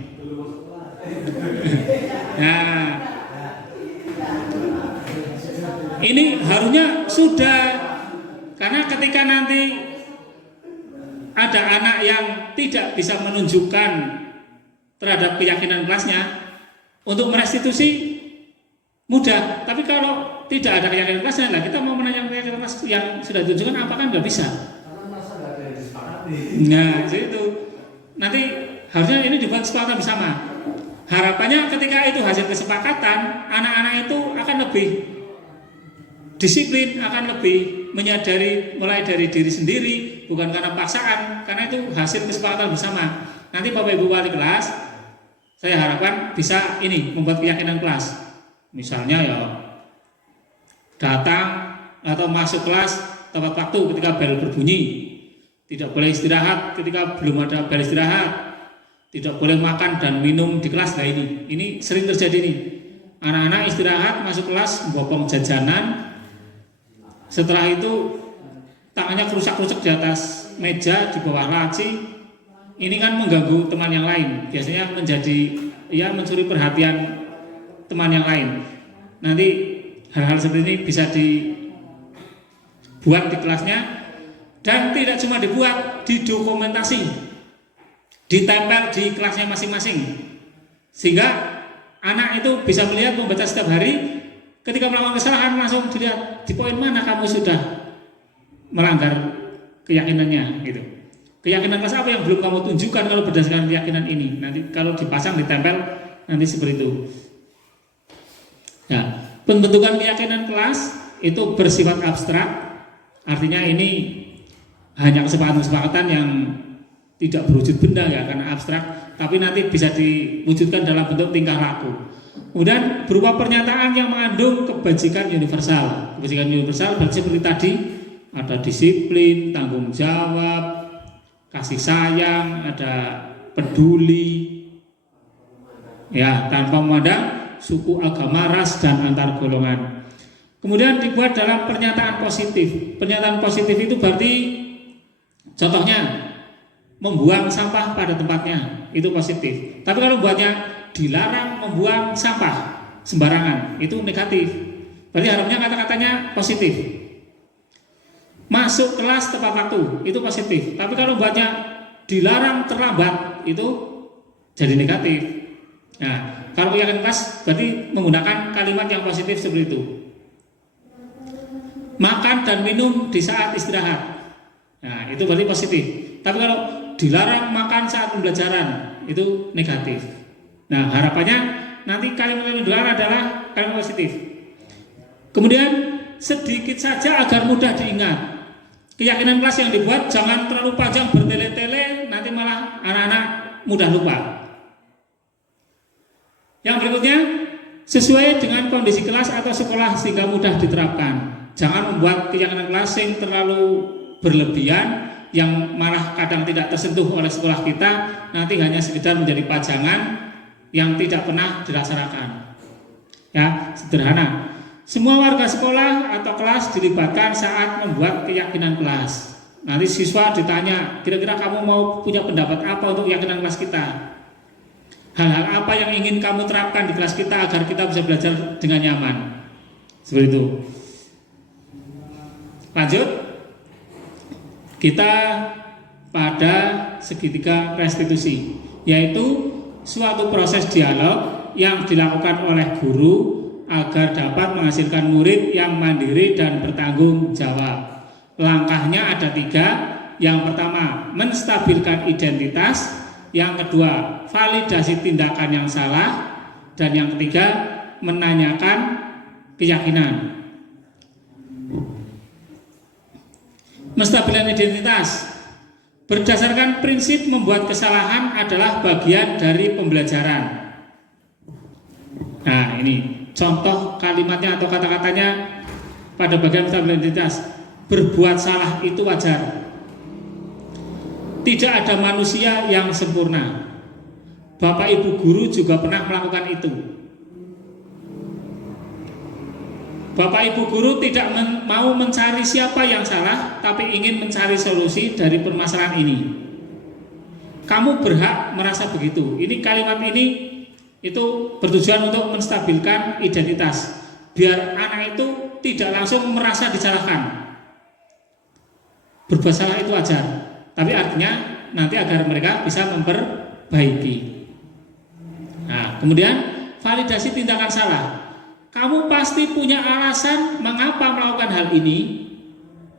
Nah, ini harusnya sudah, karena ketika nanti ada anak yang tidak bisa menunjukkan terhadap keyakinan kelasnya, untuk merestitusi mudah. Tapi kalau tidak ada keyakinan kelasnya, lah kita mau menanyakan keyakinan kelas yang sudah ditunjukkan apa kan nggak bisa. Nah, itu nanti harusnya ini dibuat kesepakatan bersama. Harapannya ketika itu hasil kesepakatan, anak-anak itu akan lebih disiplin, akan lebih menyadari mulai dari diri sendiri, bukan karena paksaan, karena itu hasil kesepakatan bersama. Nanti Bapak Ibu wali kelas, saya harapkan bisa ini membuat keyakinan kelas. Misalnya ya datang atau masuk kelas tepat waktu ketika bel berbunyi, tidak boleh istirahat ketika belum ada bel istirahat, tidak boleh makan dan minum di kelas. Nah, ini sering terjadi nih. Anak-anak istirahat masuk kelas membopong jajanan. Setelah itu tangannya kerusak-kerusak di atas meja, di bawah laci. Ini kan mengganggu teman yang lain. Biasanya mencuri perhatian teman yang lain. Nanti hal-hal seperti ini bisa dibuat di kelasnya, dan tidak cuma dibuat, didokumentasi, ditempel di kelasnya masing-masing, sehingga anak itu bisa melihat, membaca setiap hari. Ketika melakukan kesalahan langsung dilihat di poin mana kamu sudah melanggar keyakinannya gitu. Keyakinan kelas apa yang belum kamu tunjukkan kalau berdasarkan keyakinan ini. Nanti kalau dipasang, ditempel, nanti seperti itu. Ya, pembentukan keyakinan kelas itu bersifat abstrak. Artinya ini hanya kesepakatan-kesepakatan yang tidak berwujud benda ya, karena abstrak. Tapi nanti bisa diwujudkan dalam bentuk tingkah laku. Kemudian berupa pernyataan yang mengandung kebajikan universal. Kebajikan universal berarti seperti tadi, ada disiplin, tanggung jawab, kasih sayang, ada peduli, ya, tanpa memandang suku, agama, ras, dan antar golongan. Kemudian dibuat dalam pernyataan positif. Pernyataan positif itu berarti, contohnya, membuang sampah pada tempatnya, itu positif. Tapi kalau buatnya dilarang membuang sampah sembarangan, itu negatif. Berarti harusnya kata-katanya positif. Masuk kelas tepat waktu, itu positif. Tapi kalau buatnya dilarang terlambat, itu jadi negatif. Nah, kalau keyakinan kelas berarti menggunakan kalimat yang positif seperti itu. Makan dan minum di saat istirahat. Nah, itu berarti positif. Tapi kalau dilarang makan saat pembelajaran, itu negatif. Nah, harapannya nanti kalimat yang dilarang adalah kalimat positif. Kemudian sedikit saja agar mudah diingat. Keyakinan kelas yang dibuat jangan terlalu panjang bertele-tele, nanti malah anak-anak mudah lupa. Yang berikutnya, sesuai dengan kondisi kelas atau sekolah sehingga mudah diterapkan. Jangan membuat keyakinan kelas yang terlalu berlebihan, yang malah kadang tidak tersentuh oleh sekolah kita, nanti hanya sekedar menjadi pajangan yang tidak pernah dilaksanakan. Ya, sederhana. Semua warga sekolah atau kelas dilibatkan saat membuat keyakinan kelas. Nanti siswa ditanya, kira-kira kamu mau punya pendapat apa untuk keyakinan kelas kita? Hal-hal apa yang ingin kamu terapkan di kelas kita agar kita bisa belajar dengan nyaman? Seperti itu. Lanjut. Kita pada segitiga restitusi, yaitu suatu proses dialog yang dilakukan oleh guru agar dapat menghasilkan murid yang mandiri dan bertanggung jawab. Langkahnya ada 3. Yang pertama, menstabilkan identitas. Yang kedua, validasi tindakan yang salah. Dan yang ketiga, menanyakan keyakinan. Menstabilkan identitas. Berdasarkan prinsip membuat kesalahan adalah bagian dari pembelajaran. Nah, ini contoh kalimatnya atau kata-katanya pada bagian menstabilkan identitas. Berbuat salah itu wajar. Tidak ada manusia yang sempurna. Bapak Ibu guru juga pernah melakukan itu. Bapak Ibu guru tidak mau mencari siapa yang salah, tapi ingin mencari solusi dari permasalahan ini. Kamu berhak merasa begitu. Ini kalimat ini itu bertujuan untuk menstabilkan identitas, biar anak itu tidak langsung merasa disalahkan. Berbuat salah itu wajar, tapi artinya nanti agar mereka bisa memperbaiki. Nah, kemudian validasi tindakan salah. Kamu pasti punya alasan mengapa melakukan hal ini.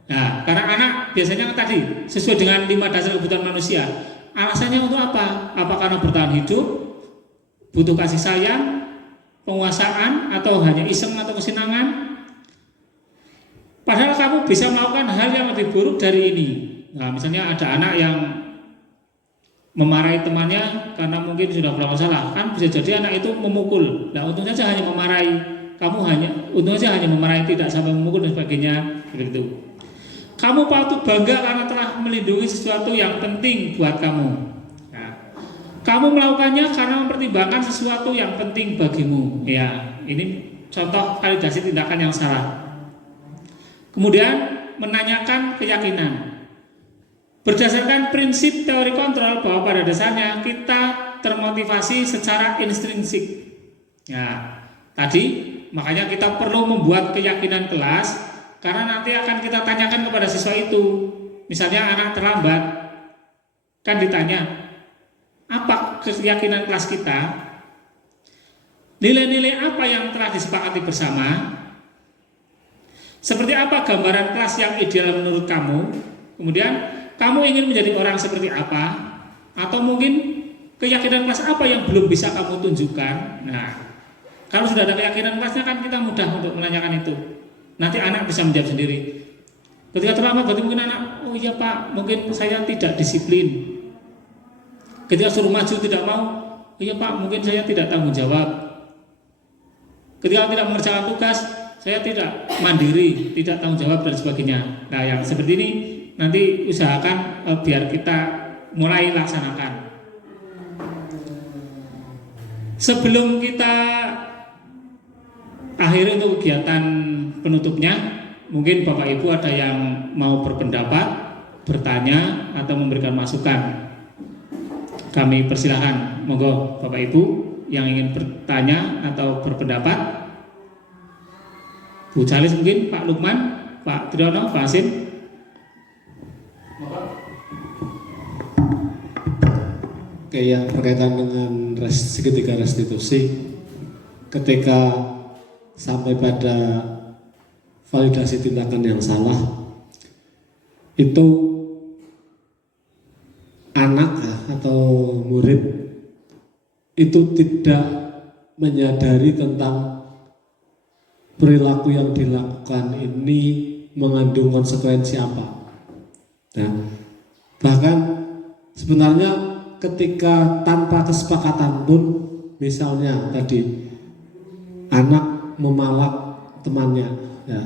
Nah, karena anak biasanya tadi sesuai dengan 5 dasar kebutuhan manusia. Alasannya untuk apa? Apa karena bertahan hidup, butuh kasih sayang, penguasaan, atau hanya iseng atau kesenangan? Padahal kamu bisa melakukan hal yang lebih buruk dari ini. Nah, misalnya ada anak yang memarahi temannya karena mungkin sudah melakukan salah, kan bisa jadi anak itu memukul. Nah, untung saja hanya memarahi. Untung saja hanya memarahi, tidak sampai memukul dan sebagainya, begitu. Kamu patut bangga karena telah melindungi sesuatu yang penting buat kamu. Nah, kamu melakukannya karena mempertimbangkan sesuatu yang penting bagimu. Ya, ini contoh validasi tindakan yang salah. Kemudian menanyakan keyakinan. Berdasarkan prinsip teori kontrol bahwa pada dasarnya kita termotivasi secara intrinsik. Ya, tadi makanya kita perlu membuat keyakinan kelas, karena nanti akan kita tanyakan kepada siswa itu. Misalnya anak terlambat, kan ditanya, apa keyakinan kelas kita? Nilai-nilai apa yang telah disepakati bersama? Seperti apa gambaran kelas yang ideal menurut kamu? Kemudian kamu ingin menjadi orang seperti apa? Atau mungkin keyakinan kelas apa yang belum bisa kamu tunjukkan? Nah, kalau sudah ada keyakinan kelasnya kan kita mudah untuk menanyakan itu. Nanti anak bisa menjawab sendiri. Ketika terlambat berarti mungkin anak, oh iya Pak, mungkin saya tidak disiplin. Ketika suruh maju tidak mau, oh iya Pak, mungkin saya tidak tanggung jawab. Ketika tidak mengerjakan tugas, saya tidak mandiri, tidak tanggung jawab dan sebagainya. Nah, yang seperti ini nanti usahakan biar kita mulai laksanakan. Sebelum kita akhir untuk kegiatan penutupnya, mungkin Bapak Ibu ada yang mau berpendapat, bertanya, atau memberikan masukan. Kami persilahkan, monggo Bapak Ibu yang ingin bertanya atau berpendapat. Bu Calis mungkin, Pak Lukman, Pak Triyono, Pak Asim. kayak berkaitan dengan segitiga restitusi, ketika sampai pada validasi tindakan yang salah, itu anak atau murid itu tidak menyadari tentang perilaku yang dilakukan ini mengandung konsekuensi apa. Nah, bahkan sebenarnya ketika tanpa kesepakatan pun, misalnya tadi anak memalak temannya, ya,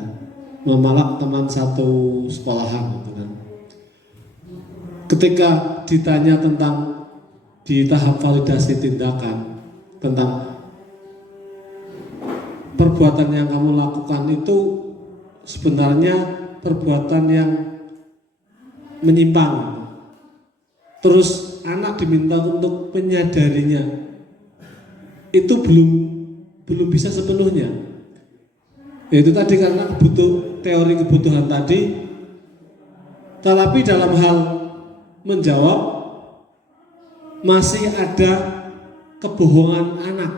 memalak teman satu sekolahan, gitu kan. Ketika ditanya tentang di tahap validasi tindakan tentang perbuatan yang kamu lakukan itu sebenarnya perbuatan yang menyimpang, terus anak diminta untuk menyadarinya, itu belum bisa sepenuhnya. Yaitu tadi karena teori kebutuhan tadi, tetapi dalam hal menjawab masih ada kebohongan anak.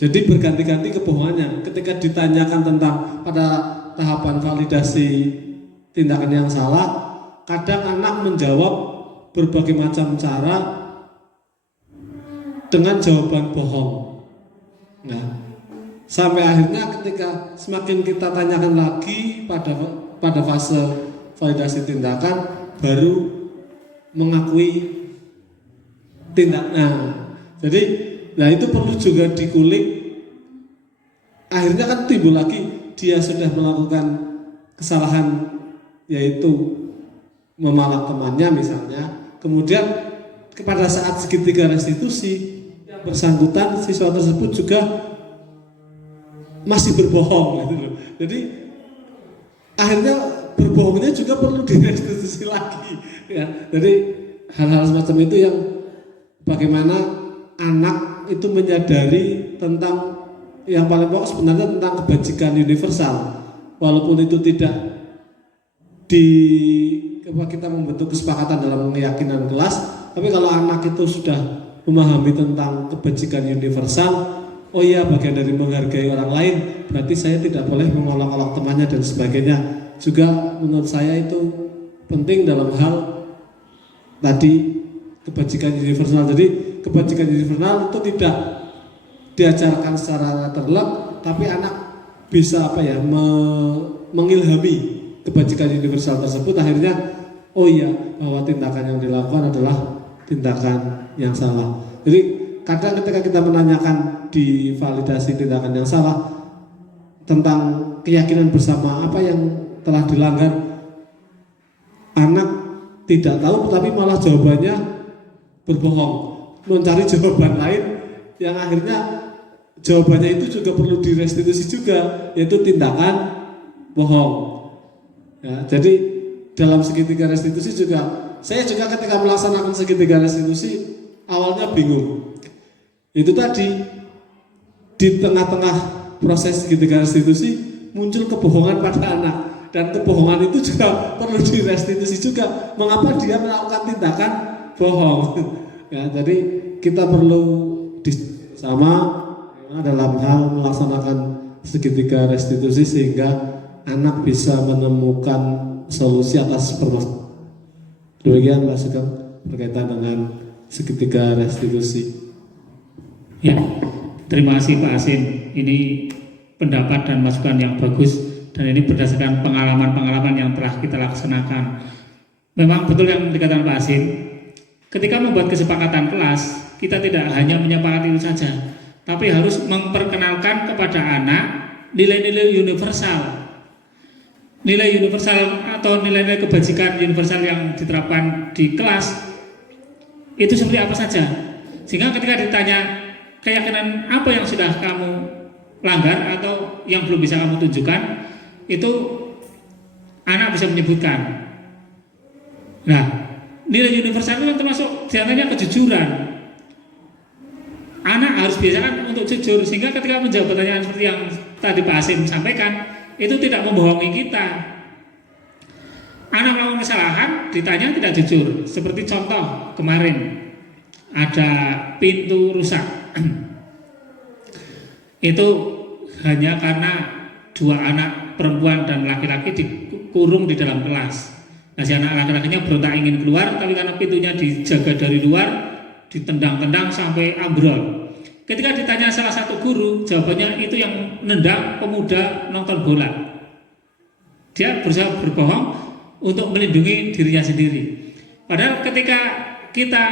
Jadi berganti-ganti kebohongannya. Ketika ditanyakan tentang pada tahapan validasi tindakan yang salah, kadang anak menjawab berbagai macam cara dengan jawaban bohong. Nah, sampai akhirnya ketika semakin kita tanyakan lagi pada fase validasi tindakan, baru mengakui tindakan. Jadi, nah itu perlu juga dikulik. Akhirnya kan timbul lagi dia sudah melakukan kesalahan, yaitu memalak temannya misalnya. Kemudian pada saat segitiga restitusi, yang bersangkutan siswa tersebut juga masih berbohong gitu loh. Jadi akhirnya berbohongnya juga perlu direstitusi lagi ya. Jadi hal-hal semacam itu yang bagaimana anak itu menyadari tentang yang paling pokok sebenarnya tentang kebajikan universal, walaupun itu tidak kita membentuk kesepakatan dalam keyakinan kelas, tapi kalau anak itu sudah memahami tentang kebajikan universal, oh iya, bagian dari menghargai orang lain, berarti saya tidak boleh mengolok-olok temannya dan sebagainya. Juga menurut saya itu penting dalam hal tadi kebajikan universal. Jadi kebajikan universal itu tidak diajarkan secara terlek, tapi anak bisa mengilhami kebajikan universal tersebut. Akhirnya oh iya, bahwa tindakan yang dilakukan adalah tindakan yang salah. Jadi kadang ketika kita menanyakan di validasi tindakan yang salah tentang keyakinan bersama apa yang telah dilanggar, anak tidak tahu, tapi malah jawabannya berbohong, mencari jawaban lain yang akhirnya jawabannya itu juga perlu direstitusi juga, yaitu tindakan bohong ya. Jadi dalam segitiga restitusi juga, saya juga ketika melaksanakan segitiga restitusi awalnya bingung. Itu tadi di tengah-tengah proses segitiga restitusi muncul kebohongan pada anak, dan kebohongan itu juga perlu direstitusi juga. Mengapa dia melakukan tindakan bohong? Ya, jadi kita perlu sama dalam hal melaksanakan segitiga restitusi sehingga anak bisa menemukan solusi atas permasalahan. Demikian Pak Sugeng berkaitan dengan segitiga restitusi. Ya, terima kasih Pak Asim. Ini pendapat dan masukan yang bagus, dan ini berdasarkan pengalaman-pengalaman yang telah kita laksanakan. Memang betul yang dikatakan Pak Asim. Ketika membuat kesepakatan kelas, kita tidak hanya menyepakati itu saja, tapi harus memperkenalkan kepada anak nilai-nilai universal. Nilai universal atau nilai-nilai kebajikan universal yang diterapkan di kelas itu seperti apa saja. Sehingga ketika ditanya keyakinan apa yang sudah kamu langgar atau yang belum bisa kamu tunjukkan, itu anak bisa menyebutkan. Nah, nilai universal itu termasuk diantaranya kejujuran. Anak harus biasakan untuk jujur, sehingga ketika menjawab pertanyaan seperti yang tadi Pak Asim sampaikan, itu tidak membohongi kita. Anak melakukan kesalahan, ditanya tidak jujur. Seperti contoh kemarin, ada pintu rusak. Itu hanya karena dua anak perempuan dan laki-laki dikurung di dalam kelas. Nah, si anak laki-lakinya berontak ingin keluar, tapi karena pintunya dijaga dari luar, ditendang-tendang sampai ambrol. Ketika ditanya salah satu guru, jawabannya itu yang nendang pemuda nonton bola. Dia berusaha berbohong untuk melindungi dirinya sendiri. Padahal ketika kita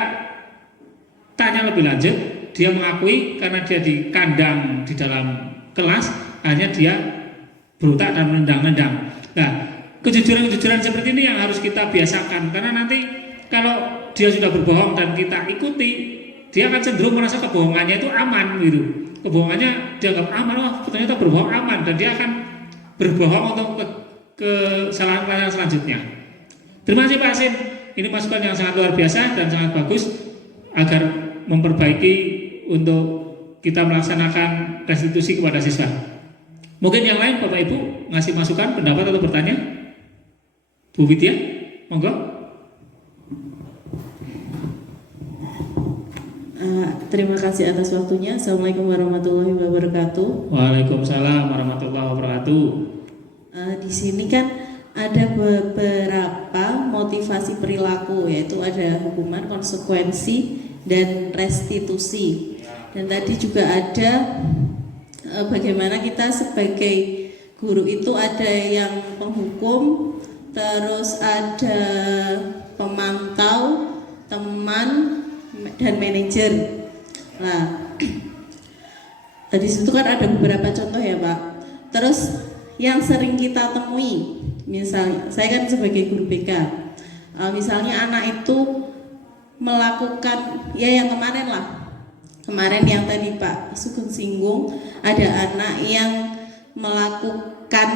tanya lebih lanjut, dia mengakui karena dia di kandang di dalam kelas, akhirnya dia berontak dan menendang-nendang. Nah, kejujuran-kejujuran seperti ini yang harus kita biasakan, karena nanti kalau dia sudah berbohong dan kita ikuti, dia akan cenderung merasa kebohongannya itu aman gitu. Kebohongannya dianggap aman, wah ternyata berbohong aman, dan dia akan berbohong untuk kesalahan selanjutnya. Terima kasih Pak Asin, ini masukan yang sangat luar biasa dan sangat bagus agar memperbaiki untuk kita melaksanakan restitusi kepada siswa. Mungkin yang lain Bapak Ibu ngasih masukan, pendapat atau bertanya? Bu Widya, monggo. Terima kasih atas waktunya. Assalamualaikum warahmatullahi wabarakatuh. Waalaikumsalam warahmatullahi wabarakatuh. Di sini kan ada beberapa motivasi perilaku, yaitu ada hukuman, konsekuensi, dan restitusi. Dan tadi juga ada bagaimana kita sebagai guru itu ada yang penghukum, terus ada pemantau, teman, dan manajer. Nah, di situ kan ada beberapa contoh ya Pak. Terus yang sering kita temui, misalnya saya kan sebagai guru BK, misalnya anak itu melakukan ya yang kemarin yang tadi Pak Sugeng singgung, ada anak yang melakukan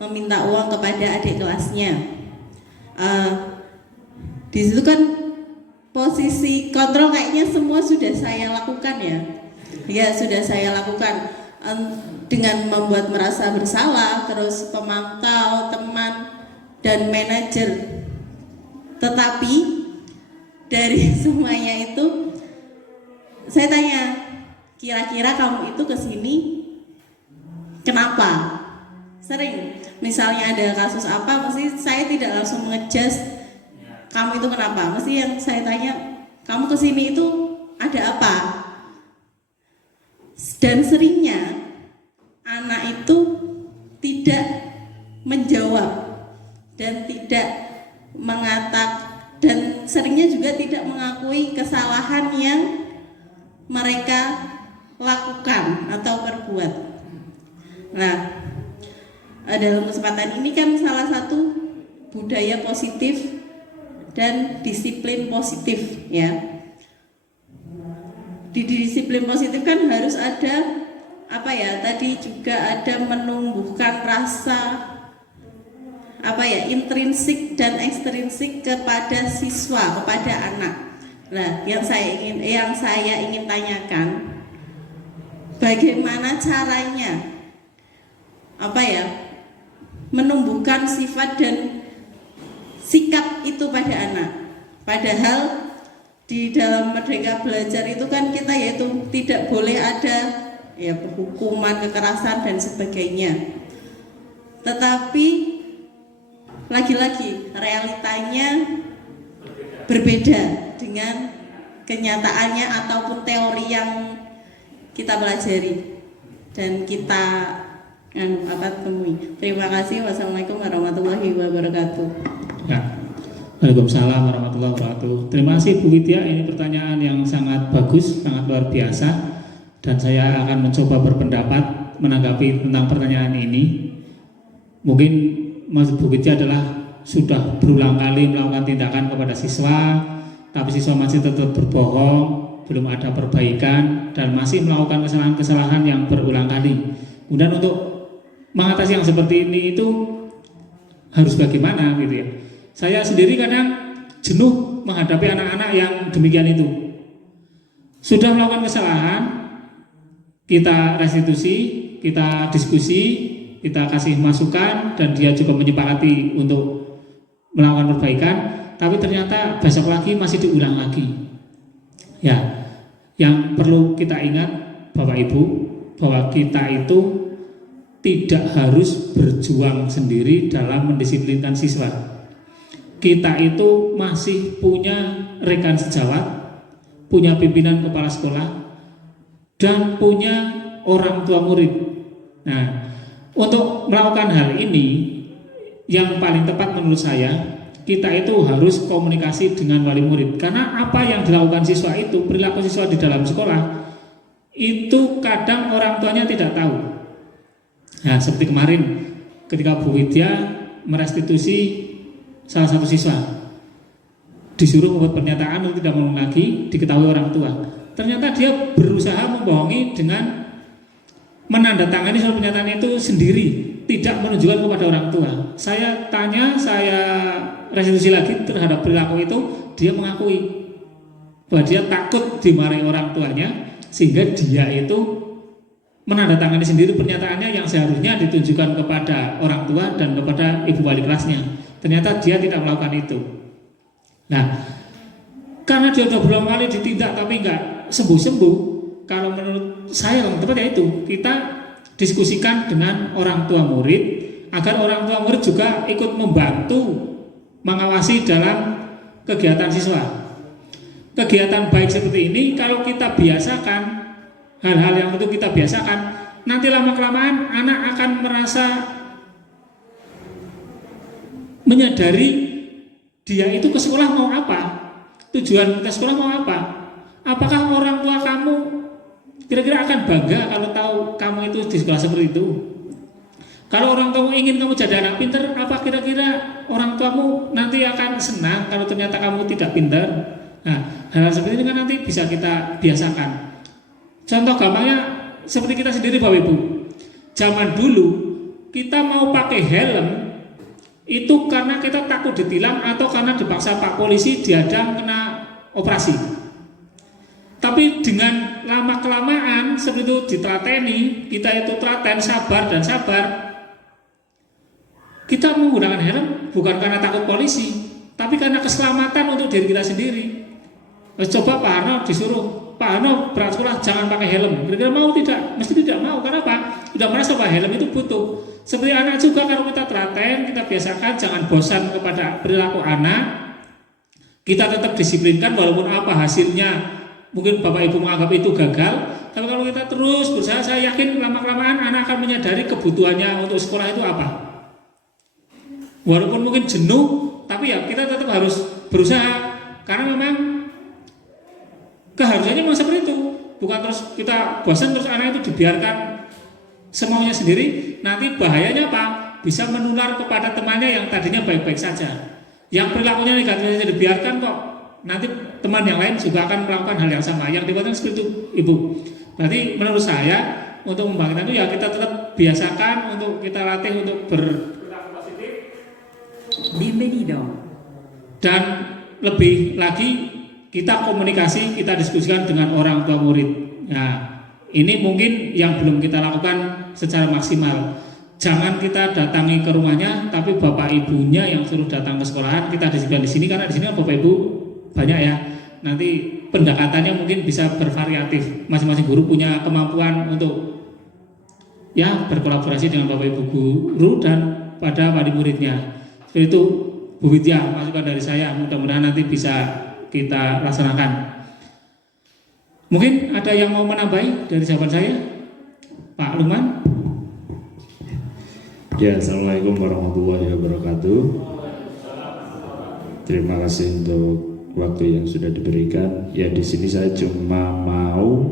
meminta uang kepada adik kelasnya. Di situ kan posisi kontrol kayaknya semua sudah saya lakukan ya sudah saya lakukan, dengan membuat merasa bersalah, terus pemantau, teman, dan manajer. Tetapi dari semuanya itu saya tanya, kira-kira kamu itu kesini kenapa? Sering misalnya ada kasus apa, mesti saya tidak langsung mengejas kamu itu kenapa, mesti yang saya tanya, kamu kesini itu ada apa? Dan seringnya anak itu tidak menjawab dan tidak dan seringnya juga tidak mengakui kesalahan yang mereka lakukan atau perbuat. Nah, dalam kesempatan ini kan salah satu budaya positif dan disiplin positif ya. Di disiplin positif kan harus ada tadi juga ada menumbuhkan rasa intrinsik dan ekstrinsik kepada siswa, kepada anak. Nah, yang saya ingin tanyakan, bagaimana caranya menumbuhkan sifat dan sikap itu pada anak. Padahal di dalam Merdeka Belajar itu kan kita yaitu tidak boleh ada hukuman, kekerasan dan sebagainya. Tetapi lagi-lagi realitanya berbeda dengan kenyataannya ataupun teori yang kita pelajari dan kita temui. Terima kasih. Wassalamualaikum warahmatullahi wabarakatuh. Ya. Waalaikumsalam warahmatullahi wabarakatuh. Terima kasih Bu Widya, ini pertanyaan yang sangat bagus, sangat luar biasa, dan saya akan mencoba berpendapat menanggapi tentang pertanyaan ini. Mungkin Mas Bu Widya adalah sudah berulang kali melakukan tindakan kepada siswa, tapi siswa masih tetap berbohong, belum ada perbaikan, dan masih melakukan kesalahan-kesalahan yang berulang kali. Kemudian untuk mengatasi yang seperti ini itu harus bagaimana gitu ya. Saya sendiri kadang jenuh menghadapi anak-anak yang demikian itu. Sudah melakukan kesalahan, kita restitusi, kita diskusi, kita kasih masukan, dan dia juga menyepakati untuk melakukan perbaikan. tapi ternyata besok lagi masih diulang lagi. Ya, yang perlu kita ingat Bapak Ibu, bahwa kita itu tidak harus berjuang sendiri dalam mendisiplinkan siswa. Kita itu masih punya rekan sejawat, punya pimpinan kepala sekolah, dan punya orang tua murid. Nah, untuk melakukan hal ini, yang paling tepat menurut saya, kita itu harus komunikasi dengan wali murid. Karena apa yang dilakukan siswa itu, perilaku siswa di dalam sekolah, itu kadang orang tuanya tidak tahu. Nah, seperti kemarin ketika Bu Widya merestitusi salah satu siswa, disuruh membuat pernyataan untuk tidak mengulang lagi, diketahui orang tua. Ternyata dia berusaha membohongi dengan menandatangani surat pernyataan itu sendiri, tidak menunjukkan kepada orang tua. Saya tanya, saya restitusi lagi terhadap perilaku itu, dia mengakui bahwa dia takut dimarahi orang tuanya, sehingga dia itu menandatangani sendiri pernyataannya yang seharusnya ditunjukkan kepada orang tua dan kepada ibu wali kelasnya. Ternyata dia tidak melakukan itu. Nah, karena dia sudah berulang kali ditindak tapi enggak sembuh-sembuh, kalau menurut saya yang tepat yaitu kita diskusikan dengan orang tua murid agar orang tua murid juga ikut membantu mengawasi dalam kegiatan siswa. Kegiatan baik seperti ini kalau kita biasakan, hal-hal yang itu kita biasakan, nanti lama-kelamaan anak akan merasa menyadari dia itu ke sekolah mau apa, tujuan ke sekolah mau apa. Apakah orang tua kamu kira-kira akan bangga kalau tahu kamu itu di sekolah seperti itu? Kalau orang tuamu ingin kamu jadi anak pintar, apa kira-kira orang tuamu nanti akan senang kalau ternyata kamu tidak pintar? Nah, hal-hal seperti ini kan nanti bisa kita biasakan. Contoh gampangnya seperti kita sendiri Bapak Ibu. Zaman dulu kita mau pakai helm itu karena kita takut ditilang atau karena dipaksa Pak Polisi diadang kena operasi. Tapi dengan lama-kelamaan seperti itu ditelateni, kita itu telaten, sabar dan sabar. Kita menggunakan helm bukan karena takut polisi, tapi karena keselamatan untuk diri kita sendiri. Coba Pak Harno disuruh, Pak Harno berangkat sekolah jangan pakai helm. Kira-kira mau tidak? Mesti tidak mau. Karena apa? Sudah merasa bahwa helm itu butuh. Seperti anak juga kalau kita telaten, kita biasakan jangan bosan kepada perilaku anak. Kita tetap disiplinkan walaupun apa hasilnya. Mungkin Bapak Ibu menganggap itu gagal, tapi kalau kita terus berusaha, saya yakin lama-kelamaan anak akan menyadari kebutuhannya untuk sekolah itu apa. Walaupun mungkin jenuh, tapi ya kita tetap harus berusaha, karena memang keharusannya memang seperti itu. Bukan terus kita bosan terus anak itu dibiarkan semaunya sendiri. Nanti bahayanya apa? Bisa menular kepada temannya yang tadinya baik-baik saja, yang perilakunya negatif saja dibiarkan kok. Nanti teman yang lain juga akan melakukan hal yang sama. Yang dibuatkan seperti itu, Ibu. Berarti menurut saya untuk membangkitkan itu ya kita tetap biasakan untuk kita latih untuk berperilaku positif. Bienvenido. Dan lebih lagi kita komunikasi, kita diskusikan dengan orang tua murid. Nah, ini mungkin yang belum kita lakukan secara maksimal. Jangan kita datangi ke rumahnya, tapi bapak ibunya yang suruh datang ke sekolahan kita diskusikan di sini, karena di sini kan bapak ibu banyak ya. Nanti pendekatannya mungkin bisa bervariatif. Masing-masing guru punya kemampuan untuk ya berkolaborasi dengan bapak ibu guru dan pada wali muridnya. Seperti itu Bu Widya, masukan dari saya. Mudah-mudahan nanti bisa kita laksanakan. Mungkin ada yang mau menambahi dari jawaban saya, Pak Luman? Ya, Assalamualaikum warahmatullahi wabarakatuh. Terima kasih untuk waktu yang sudah diberikan. Ya, di sini saya cuma mau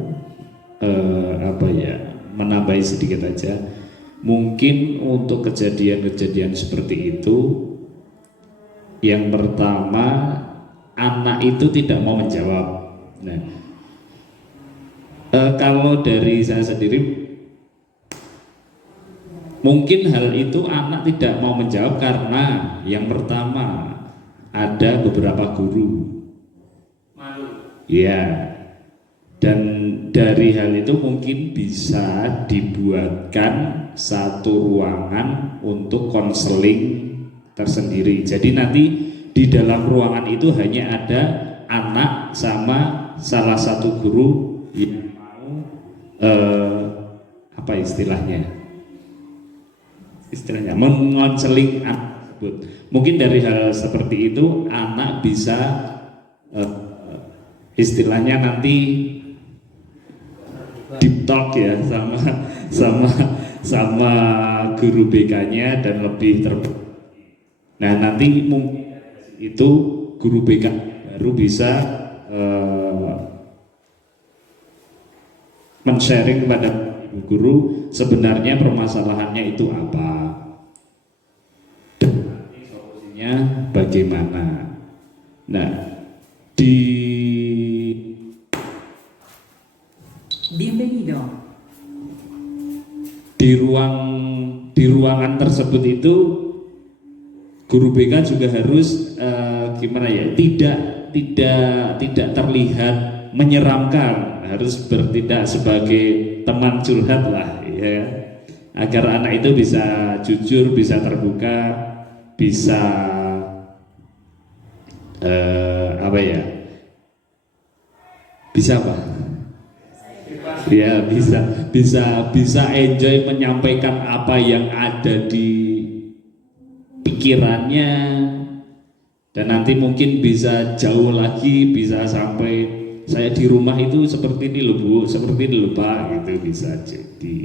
menambahi sedikit aja. Mungkin untuk kejadian-kejadian seperti itu, yang pertama anak itu tidak mau menjawab. Nah, kalau dari saya sendiri, mungkin hal itu anak tidak mau menjawab karena yang pertama ada beberapa guru. Ya, dan dari hal itu mungkin bisa dibuatkan satu ruangan untuk konseling tersendiri. Jadi nanti di dalam ruangan itu hanya ada anak sama salah satu guru yang mau apa istilahnya mengonseling anak tersebut. Mungkin dari hal seperti itu anak bisa istilahnya nanti deep talk ya sama guru BK-nya dan lebih terbuka. Nah nanti mungkin itu guru BK baru bisa men-sharing kepada ibu guru sebenarnya permasalahannya itu apa dan solusinya bagaimana. Nah Bienvenido. di ruangan tersebut itu guru BK juga harus gimana ya, tidak terlihat menyeramkan, harus bertindak sebagai teman curhat lah ya, agar anak itu bisa jujur, bisa terbuka, bisa apa ya, bisa apa ya, bisa enjoy menyampaikan apa yang ada di pikirannya, dan nanti mungkin bisa jauh lagi, bisa sampai saya di rumah itu seperti ini loh Bu, seperti ini loh Pak, gitu bisa jadi.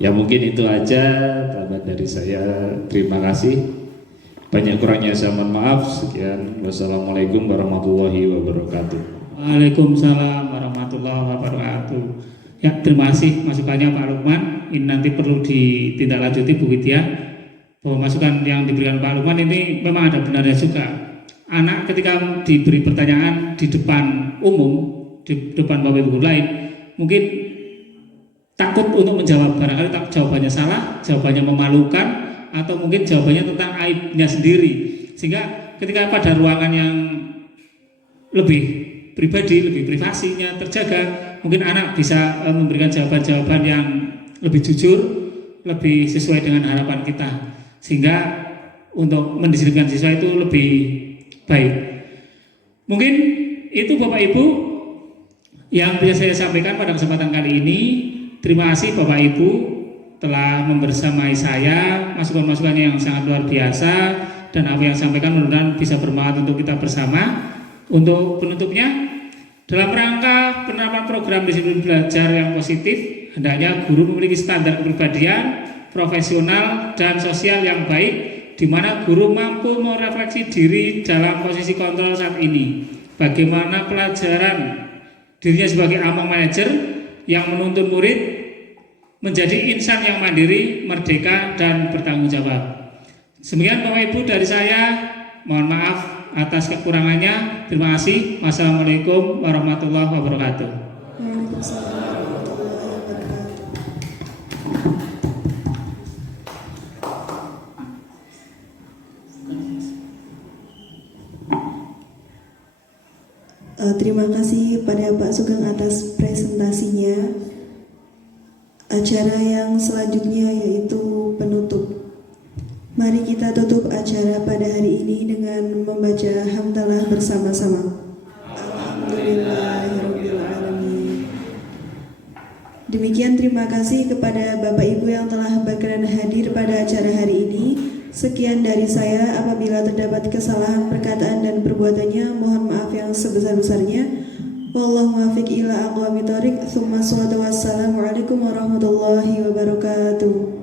Ya mungkin itu aja tambahan dari saya. Terima kasih. Banyak kurangnya saya mohon maaf. Sekian. Wassalamualaikum warahmatullahi wabarakatuh. Waalaikumsalam warahmatullahi wabarakatuh. Ya, terima kasih masukannya Pak Lukman. Ini nanti perlu ditindaklanjuti Bu Widya, bahwa masukan yang diberikan Pak Lukman ini memang ada benarnya juga. Anak ketika diberi pertanyaan di depan umum, di depan bapak ibu lain, mungkin takut untuk menjawab, barangkali jawabannya salah, jawabannya memalukan, atau mungkin jawabannya tentang aibnya sendiri. Sehingga ketika pada ruangan yang lebih pribadi, lebih privasinya terjaga, mungkin anak bisa memberikan jawaban-jawaban yang lebih jujur, lebih sesuai dengan harapan kita, sehingga untuk mendisiplinkan siswa itu lebih baik. Mungkin itu Bapak Ibu yang bisa saya sampaikan pada kesempatan kali ini. Terima kasih Bapak Ibu telah membersamai saya, masukan-masukannya yang sangat luar biasa, dan apa yang sampaikan mudah-mudahan bisa bermanfaat untuk kita bersama. Untuk penutupnya, dalam rangka penerapan program disiplin belajar yang positif, hendaknya guru memiliki standar kepribadian, profesional, dan sosial yang baik, di mana guru mampu merefleksi diri dalam posisi kontrol saat ini. Bagaimana pelajaran dirinya sebagai among manager yang menuntun murid menjadi insan yang mandiri, merdeka, dan bertanggung jawab. Demikian Bapak Ibu dari saya, mohon maaf atas kekurangannya. Terima kasih. Wassalamualaikum warahmatullahi wabarakatuh. Waalaikumsalam warahmatullahi wabarakatuh. Terima kasih pada Pak Sugeng atas presentasinya. Acara yang selanjutnya yaitu penutup. Mari kita tutup acara pada hari ini dengan membaca hamdalah bersama-sama. Alhamdulillahirrabbilalamin. Demikian terima kasih kepada Bapak Ibu yang telah berkenan hadir pada acara hari ini. Sekian dari saya, apabila terdapat kesalahan perkataan dan perbuatannya, mohon maaf yang sebesar-besarnya. Wallahu muwaffiq ila aqwamit thoriq. Tsumma shalatu wassalamu alaikum warahmatullahi wabarakatuh.